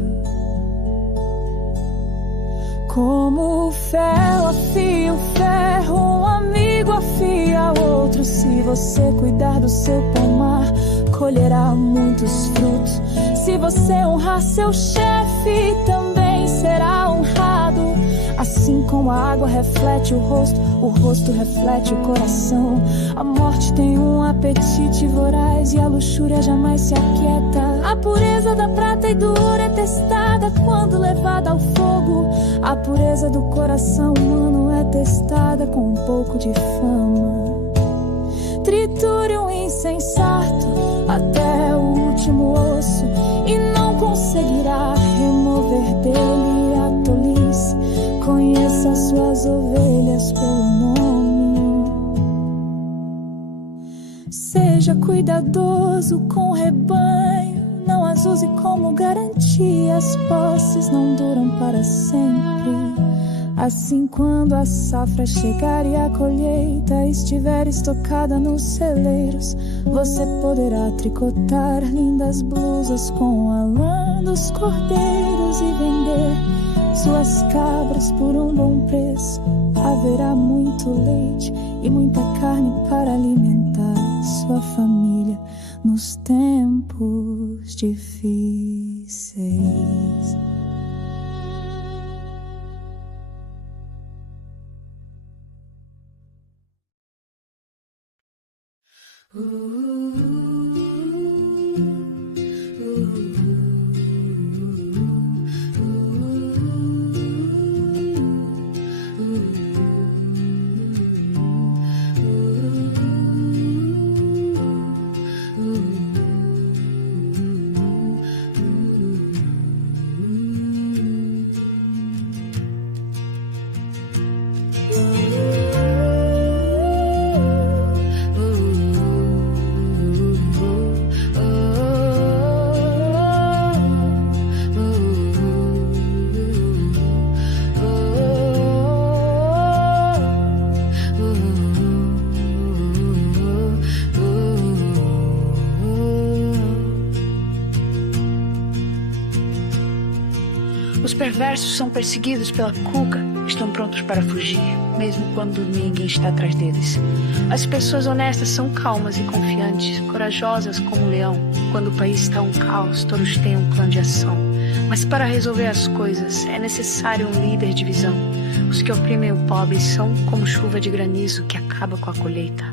Como o ferro afia o ferro, um amigo afia outro. Se você cuidar do seu pomar, colherá muitos frutos. Se você honrar seu chefe, também será honrado. Assim como a água reflete o rosto reflete o coração. A morte tem um apetite voraz e a luxúria jamais se aquieta. A pureza da prata e do ouro é testada quando levada ao fogo. A pureza do coração humano é testada com um pouco de fama. Triture um insensato até o último osso e não conseguirá remover dele a tolice. Conheça suas ovelhas pelo nome. Seja cuidadoso com o rebanho, não as use como garantia. As posses não duram para sempre. Assim, quando a safra chegar e a colheita estiver estocada nos celeiros, você poderá tricotar lindas blusas com a lã dos cordeiros e vender suas cabras por um bom preço. Haverá muito leite e muita carne para alimentar sua família nos tempos difíceis. Os perversos são perseguidos pela cuca, estão prontos para fugir, mesmo quando ninguém está atrás deles. As pessoas honestas são calmas e confiantes, corajosas como um leão. Quando o país está um caos, todos têm um plano de ação. Mas para resolver as coisas, é necessário um líder de visão. Os que oprimem o pobre são como chuva de granizo que acaba com a colheita.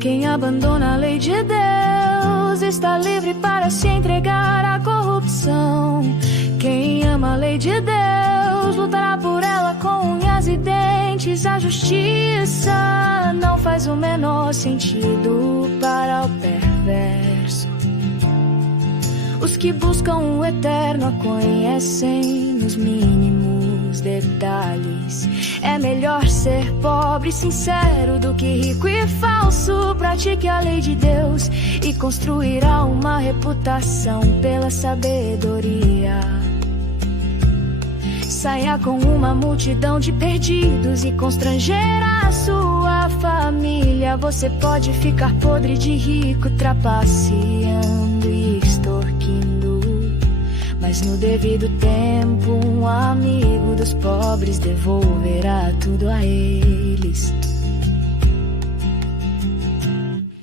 Quem abandona a lei de Deus Deus está livre para se entregar à corrupção. Quem ama a lei de Deus lutará por ela com unhas e dentes. A justiça não faz o menor sentido para o perverso. Os que buscam o eterno a conhecem nos mínimos detalhes. É melhor ser pobre e sincero do que rico e falso. Pratique a lei de Deus e construirá uma reputação pela sabedoria. Saia com uma multidão de perdidos e constrangerá a sua família. Você pode ficar podre de rico, trapaceando e extorquindo, mas no devido tempo um amigo dos pobres devolverá tudo a eles.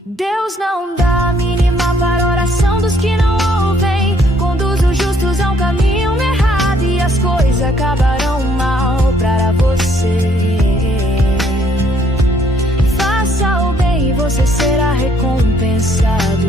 Deus não dá a mínima para a oração dos que não ouvem. Conduz os justos a um caminho errado e as coisas acabarão mal para você. Faça o bem e você será recompensado.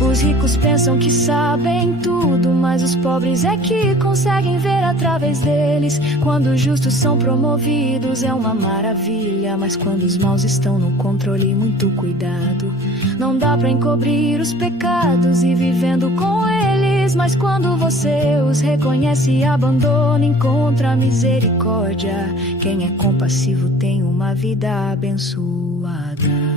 Os ricos pensam que sabem tudo, mas os pobres é que conseguem ver através deles. Quando os justos são promovidos é uma maravilha, mas quando os maus estão no controle, muito cuidado. Não dá pra encobrir os pecados e vivendo com eles, mas quando você os reconhece e abandona, encontra misericórdia. Quem é compassivo tem uma vida abençoada.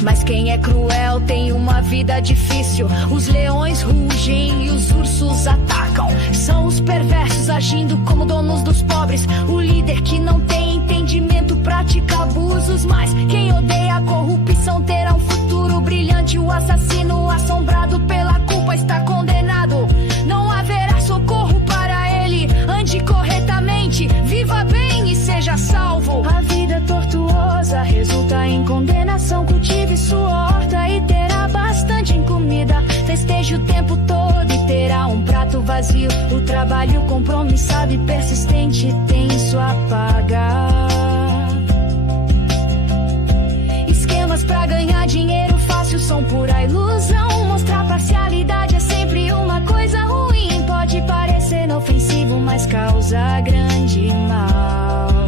Mas quem é cruel tem uma vida difícil. Os leões rugem e os ursos atacam. São os perversos agindo como donos dos pobres. O líder que não tem entendimento pratica abusos. Mas quem odeia a corrupção terá um futuro brilhante. O assassino assombrado pela culpa está condenado. Não haverá socorro para ele. Ande corretamente, viva bem e seja salvo. A vida tortuosa resulta em condenação. Cultive sua horta e terá bastante em comida. Festeje o tempo todo e terá um prato vazio. O trabalho compromissado e persistente tem sua paga. Esquemas pra ganhar dinheiro fácil são pura ilusão. Mostrar parcialidade é sempre uma coisa ruim. Pode parecer inofensivo, mas causa grande mal.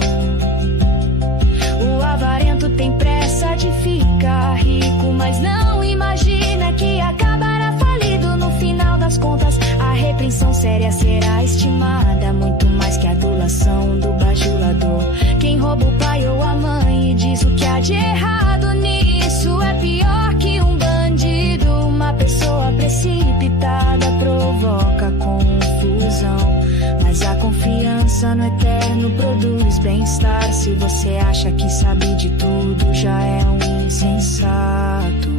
O avarento tem pressa de ficar rico, mas não imagina que acabará falido. No final das contas, a repreensão séria será estimada muito mais que a adulação do bajulador. Quem rouba o pai ou a mãe e diz o que há de errado nisso é pior que um bandido. Uma pessoa precipitada provoca confusão, mas a confiança no eterno produz bem-estar. Se você acha que sabe de tudo, já é um insensato.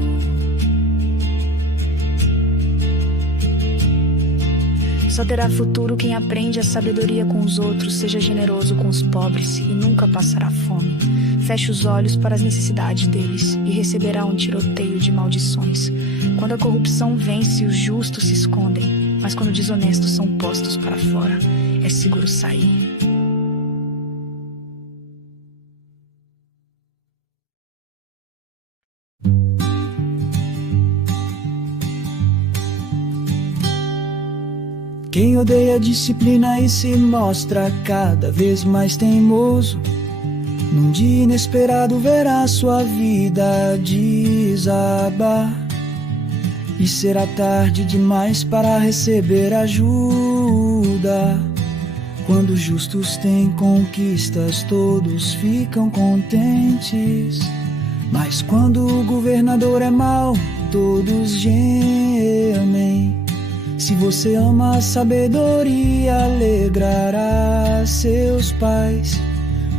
Só terá futuro quem aprende a sabedoria com os outros. Seja generoso com os pobres e nunca passará fome. Feche os olhos para as necessidades deles e receberá um tiroteio de maldições. Quando a corrupção vence, os justos se escondem, mas quando desonestos são postos para fora, é seguro sair. Quem odeia a disciplina e se mostra cada vez mais teimoso, num dia inesperado verá sua vida desabar. E será tarde demais para receber ajuda. Quando os justos têm conquistas, todos ficam contentes. Mas quando o governador é mau, todos gemem. Se você ama a sabedoria, alegrará seus pais.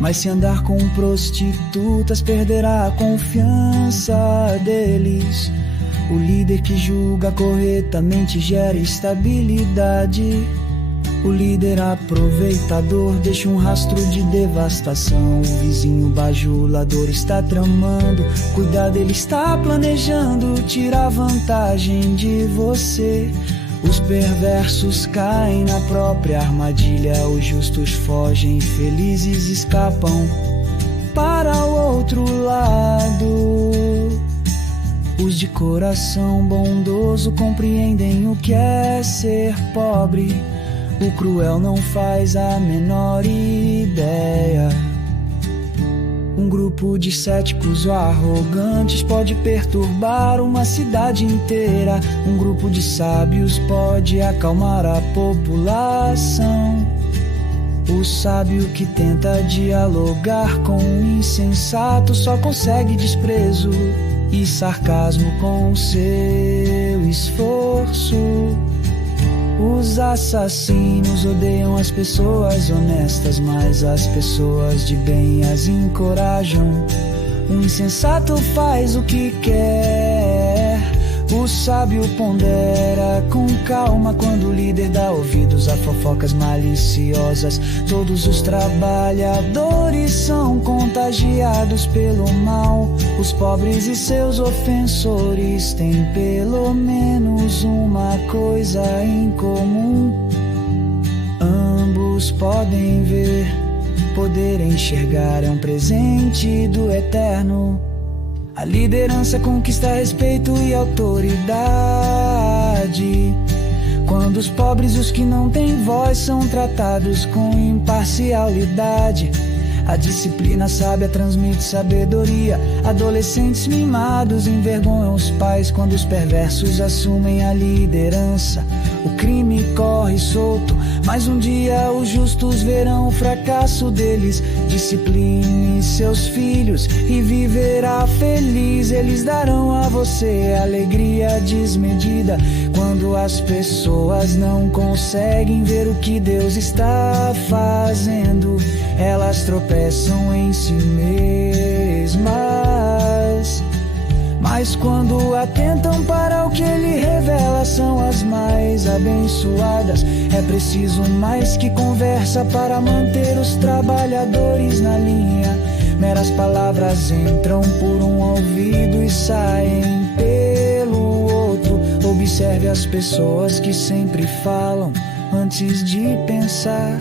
Mas se andar com prostitutas, perderá a confiança deles. O líder que julga corretamente gera estabilidade. O líder aproveitador deixa um rastro de devastação. O vizinho bajulador está tramando, cuidado, ele está planejando tirar vantagem de você. Os perversos caem na própria armadilha, os justos fogem, felizes escapam para o outro lado. Os de coração bondoso compreendem o que é ser pobre. O cruel não faz a menor ideia. Um grupo de céticos ou arrogantes pode perturbar uma cidade inteira. Um grupo de sábios pode acalmar a população. O sábio que tenta dialogar com o insensato só consegue desprezo e sarcasmo com seu esforço. Os assassinos odeiam as pessoas honestas, mas as pessoas de bem as encorajam. O insensato faz o que quer, o sábio pondera com calma quando o líder dá ouvidos a fofocas maliciosas. Todos os trabalhadores são contagiados pelo mal. Os pobres e seus ofensores têm pelo menos uma coisa em comum: ambos podem ver, poder enxergar é um presente do Eterno. A liderança conquista respeito e autoridade quando os pobres e os que não têm voz são tratados com imparcialidade. A disciplina sábia transmite sabedoria. Adolescentes mimados envergonham os pais quando os perversos assumem a liderança. O crime corre solto, mas um dia os justos verão o fracasso deles. Discipline seus filhos e viverá feliz. Eles darão a você alegria desmedida. Quando as pessoas não conseguem ver o que Deus está fazendo, elas tropeçam em si mesmas. Mas quando atentam para o que Ele revela, são as mais abençoadas. É preciso mais que conversa para manter os trabalhadores na linha. Meras palavras entram por um ouvido e saem pelo outro. Observe as pessoas que sempre falam antes de pensar.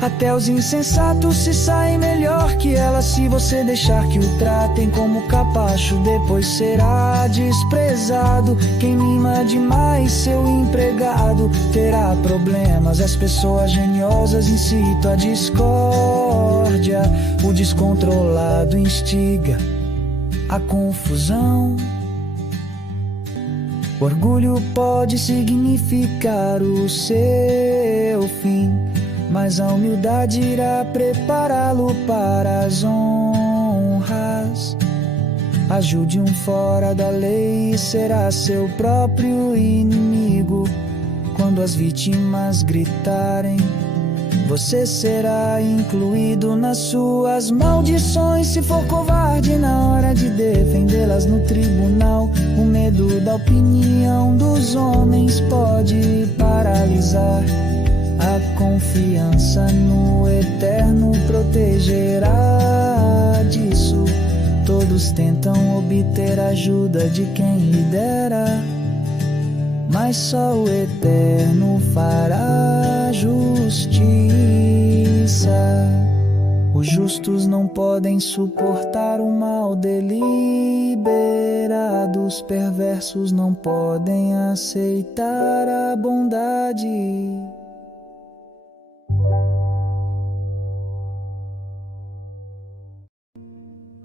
Até os insensatos se saem melhor que ela. Se você deixar que o tratem como capacho, depois será desprezado. Quem mima demais seu empregado terá problemas. As pessoas geniosas incitam a discórdia. O descontrolado instiga a confusão. O orgulho pode significar o seu fim, mas a humildade irá prepará-lo para as honras. Ajude um fora da lei e será seu próprio inimigo. Quando as vítimas gritarem, você será incluído nas suas maldições. Se for covarde na hora de defendê-las no tribunal, o medo da opinião dos homens pode paralisar. A confiança no Eterno protegerá disso. Todos tentam obter ajuda de quem lidera, mas só o Eterno fará justiça. Os justos não podem suportar o mal deliberado. Os perversos não podem aceitar a bondade.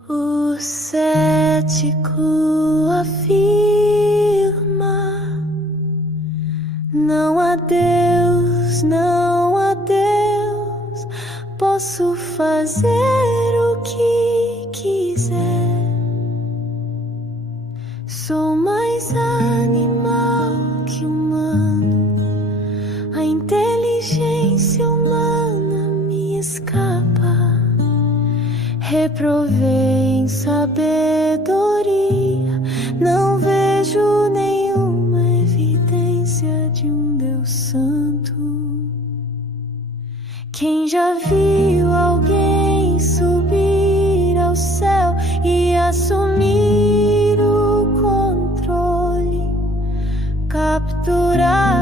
O cético afirma: não há Deus, não há Deus, posso fazer o que quiser. Sou mais animal que humano, a inteligência humana me escapa. Reprovei em sabedoria, não vejo nenhuma evidência de um Deus santo. Quem já viu alguém subir ao céu e assumir o controle, capturar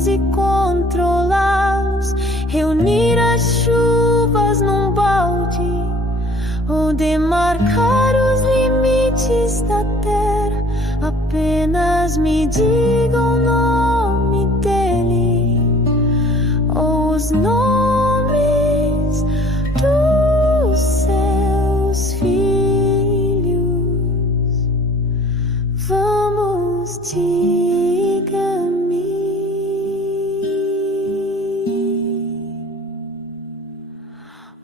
ventos e controlá-los, reunir as chuvas num balde, ou demarcar os limites da terra. Apenas me digam o nome dele, ou os nomes dos seus filhos. Vamos, diga-me.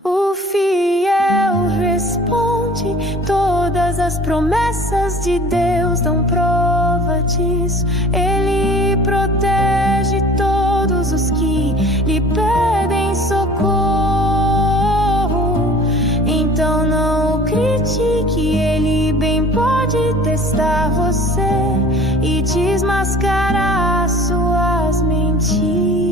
O fiel responde, todas as promessas de Deus dão prova disso. Ele protege todos os que lhe pedem socorro. Então não critique, ele bem pode testar você e desmascarar suas mentiras.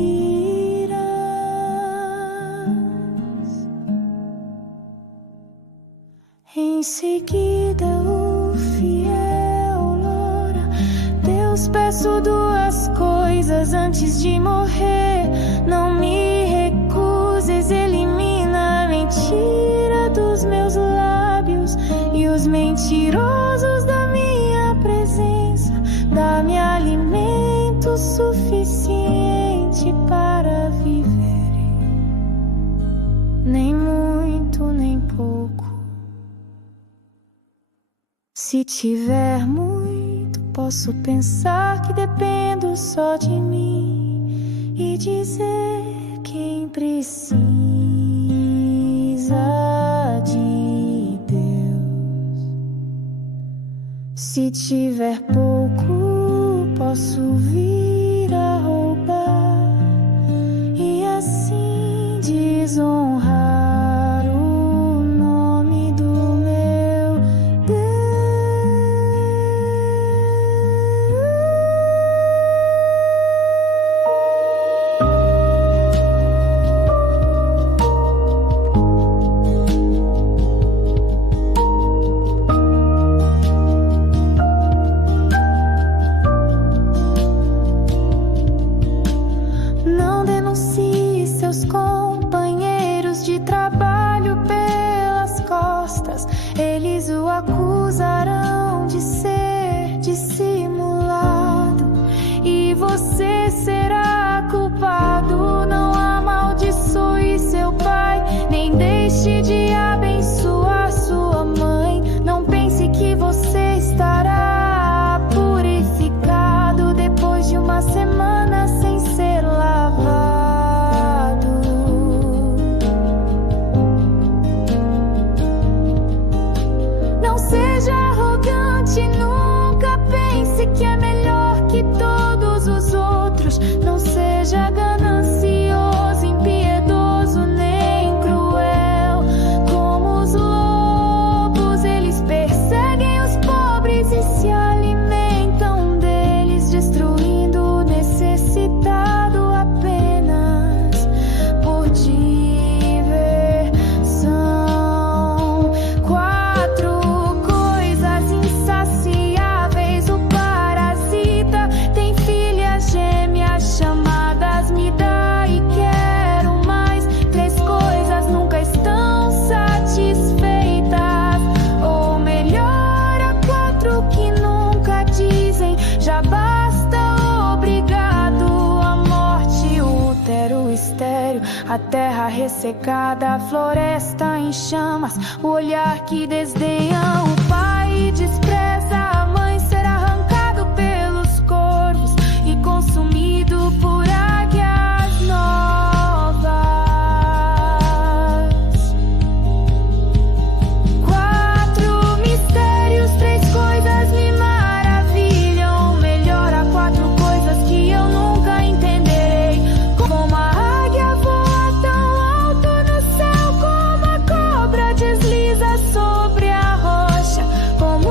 Em seguida o fiel ora: Deus, peço duas coisas antes de morrer. Não me recuses, elimina a mentira dos meus lábios e os mentirosos da minha presença. Dá-me alimento suficiente para viver, nem muito nem pouco. Se tiver muito, posso pensar que dependo só de mim e dizer quem precisa de Deus. Se tiver pouco, posso vir a roubar e assim desonrar o nome do meu Deus. Não denuncie seus companheiros de trabalho pelas costas. Eles o acusarão de ser dissimulado e você será culpado. Não amaldiçoe seu pai, nem deixe de abençoar sua mãe. Não pense que você estará purificado depois de uma semana sem ser lavado. Não seja arrogante, nunca pense que é melhor que todos os outros. Não seja ganancioso, impiedoso, nem cruel. Como os lobos, eles perseguem os pobres e se alimentam deles, destruindo o necessitado apenas por diversão. 4 coisas insaciáveis o parasita tem, filhas gêmeas chamadas me dá e quero mais. 3 coisas nunca estão satisfeitas, ou melhor, há 4 que nunca dizem já basta, obrigado. A morte, o útero estéril, a terra ressecada, a floresta em chamas, o olhar que desdenha o pai e despreza a mãe, será arrancado pelos corvos e consumido por águias novas. 4 mistérios, 3 coisas me maravilham, melhor, há 4 coisas que eu nunca entenderei. Como a águia voa tão alto no céu, como a cobra desliza sobre a rocha, como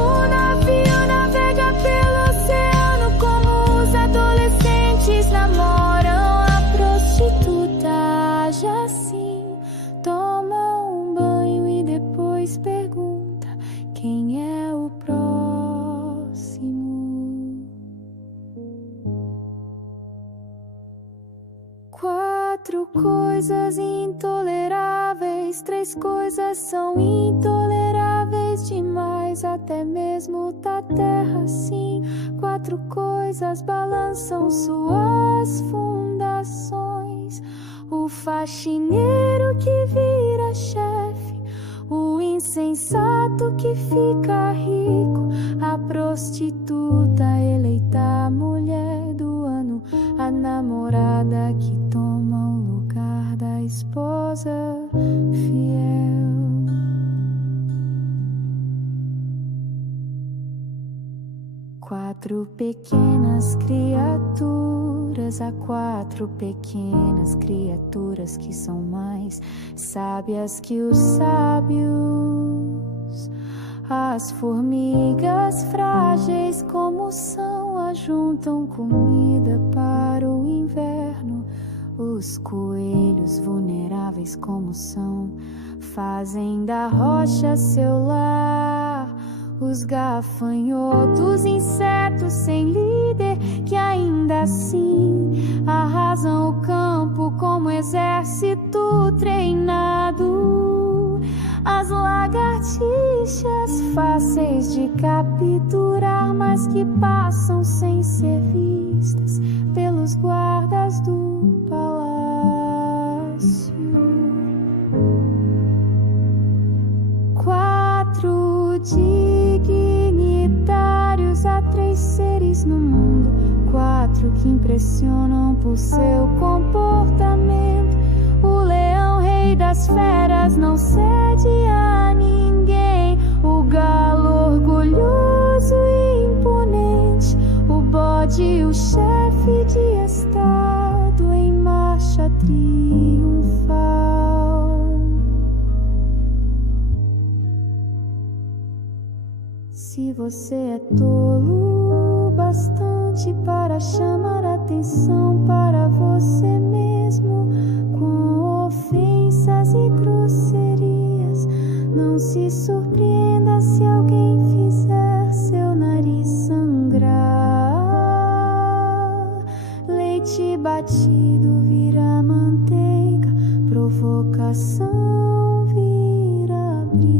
As coisas são intoleráveis demais, até mesmo da terra, sim. 4 coisas balançam suas fundações: o faxineiro que vira chefe, o insensato que fica rico, a prostituta eleita a mulher do ano, a namorada que toma o lugar da esposa fiel. Quatro pequenas criaturas, há 4 pequenas criaturas que são mais sábias que os sábios. As formigas frágeis como são, ajuntam comida para o inverno. Os coelhos vulneráveis como são, fazem da rocha seu lar. Os gafanhotos, insetos sem líder, que ainda assim arrasam o campo como exército treinado. As lagartixas fáceis de capturar, mas que passam sem ser vistas pelos guardas do palácio. 4 dignitários, há 3 seres no mundo, 4 que impressionam por seu comportamento. O leão, rei das feras, não cede a ninguém. O galo, orgulhoso e imponente. O bode, o chefe de estado em marcha triunfal. Se você é tolo bastante para chamar atenção para você mesmo, com ofensas e grosserias, não se surpreenda se alguém fizer seu nariz sangrar. Leite batido vira manteiga, provocação vira briga.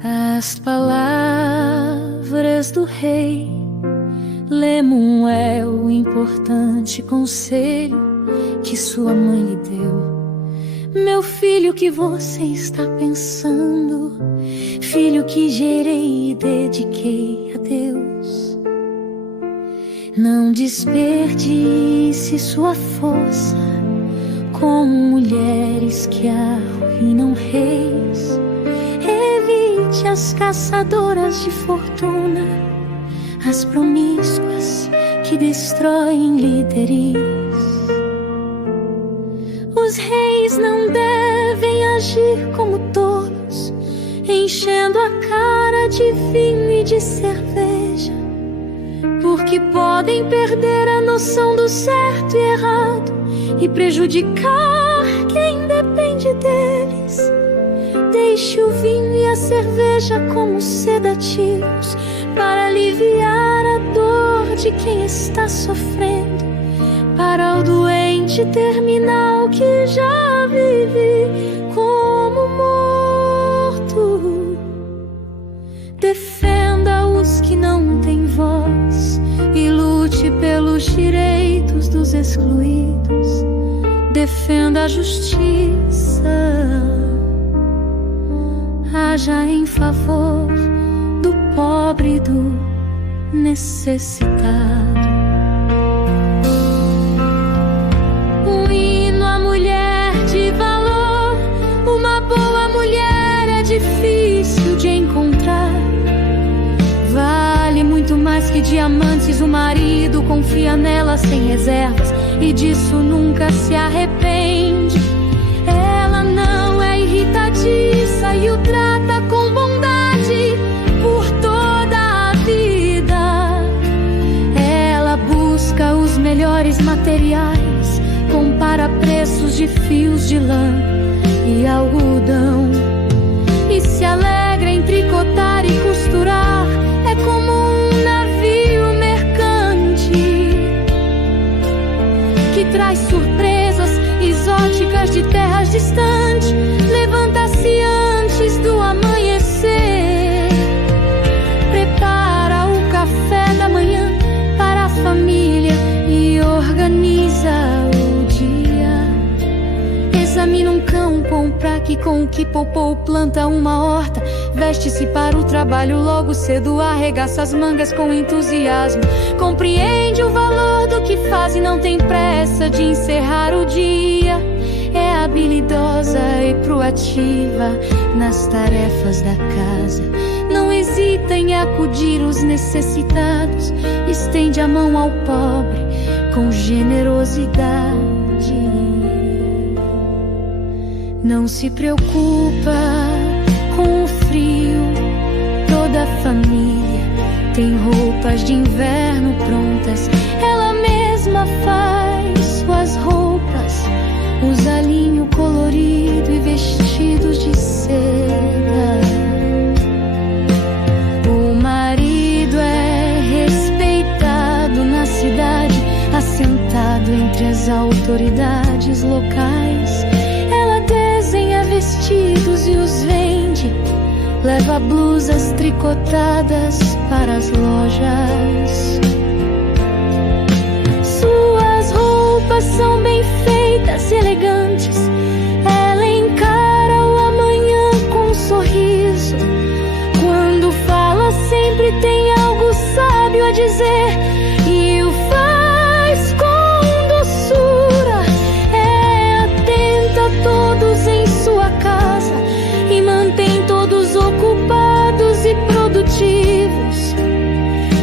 As palavras do rei Lemuel, importante conselho que sua mãe lhe deu. Meu filho, o que você está pensando? Filho que gerei e dediquei a Deus. Não desperdice sua força com mulheres que arruinam reis. Evite as caçadoras de fortuna, as promíscuas que destroem líderes. Os reis não devem agir como tolos, enchendo a cara de vinho e de cerveja, porque podem perder a noção do certo e errado e prejudicar quem depende deles. Deixe o vinho e a cerveja como sedativos para aliviar a dor de quem está sofrendo, para o doente terminal que já vive como morto. Defenda os que não têm voz e lute pelos direitos dos excluídos. Defenda a justiça, haja em favor do pobre e do necessitado. Um hino à mulher de valor, uma boa mulher é difícil de encontrar. Vale muito mais que diamantes, o marido confia nela sem reservas e disso nunca se arrepende. Ela não é irritadiça e o trata com bondade por toda a vida. melhores materiais, compara preços de fios de lã e algodão, e se alegra em tricotar e costurar. É como um navio mercante que traz surpresas exóticas de terras distantes. Levanta-se antes do amanhecer, prepara o café da manhã para a família e organiza o dia. Examina um campo pra que com o que poupou planta uma horta. Veste-se para o trabalho logo cedo, arregaça as mangas com entusiasmo. Compreende o valor do que faz e não tem pressa de encerrar o dia. É habilidosa e proativa nas tarefas da casa. Não hesita em acudir os necessitados, estende a mão ao pobre com generosidade. Não se preocupa com o frio, toda a família tem roupas de inverno prontas. Ela mesma faz suas roupas, usa linho colorido e vestidos de seda. O marido é respeitado na cidade, assentado entre as autoridades locais. Ela desenha vestidos e os vende, leva blusas tricotadas para as lojas. Suas roupas são bem feitas e elegantes. Ela encara o amanhã com um sorriso. Quando fala sempre tem algo sábio a dizer, e o faz com doçura. É atenta a todos em sua casa e mantém todos ocupados e produtivos.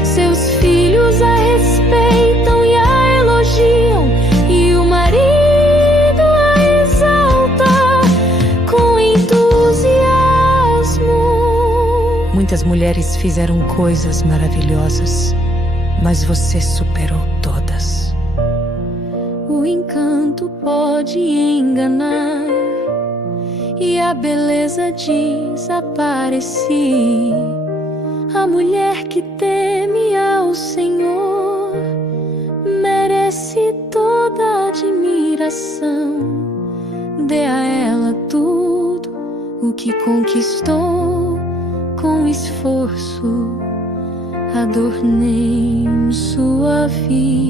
Seus filhos a respeitam e a elogiam, e o marido a exalta com entusiasmo. Muitas mulheres fizeram coisas maravilhosas, mas você superou todas. O encanto pode enganar e a beleza desaparecer. A mulher que teme ao Senhor merece toda admiração. Dê a ela tudo o que conquistou com esforço. Adornei sua vida.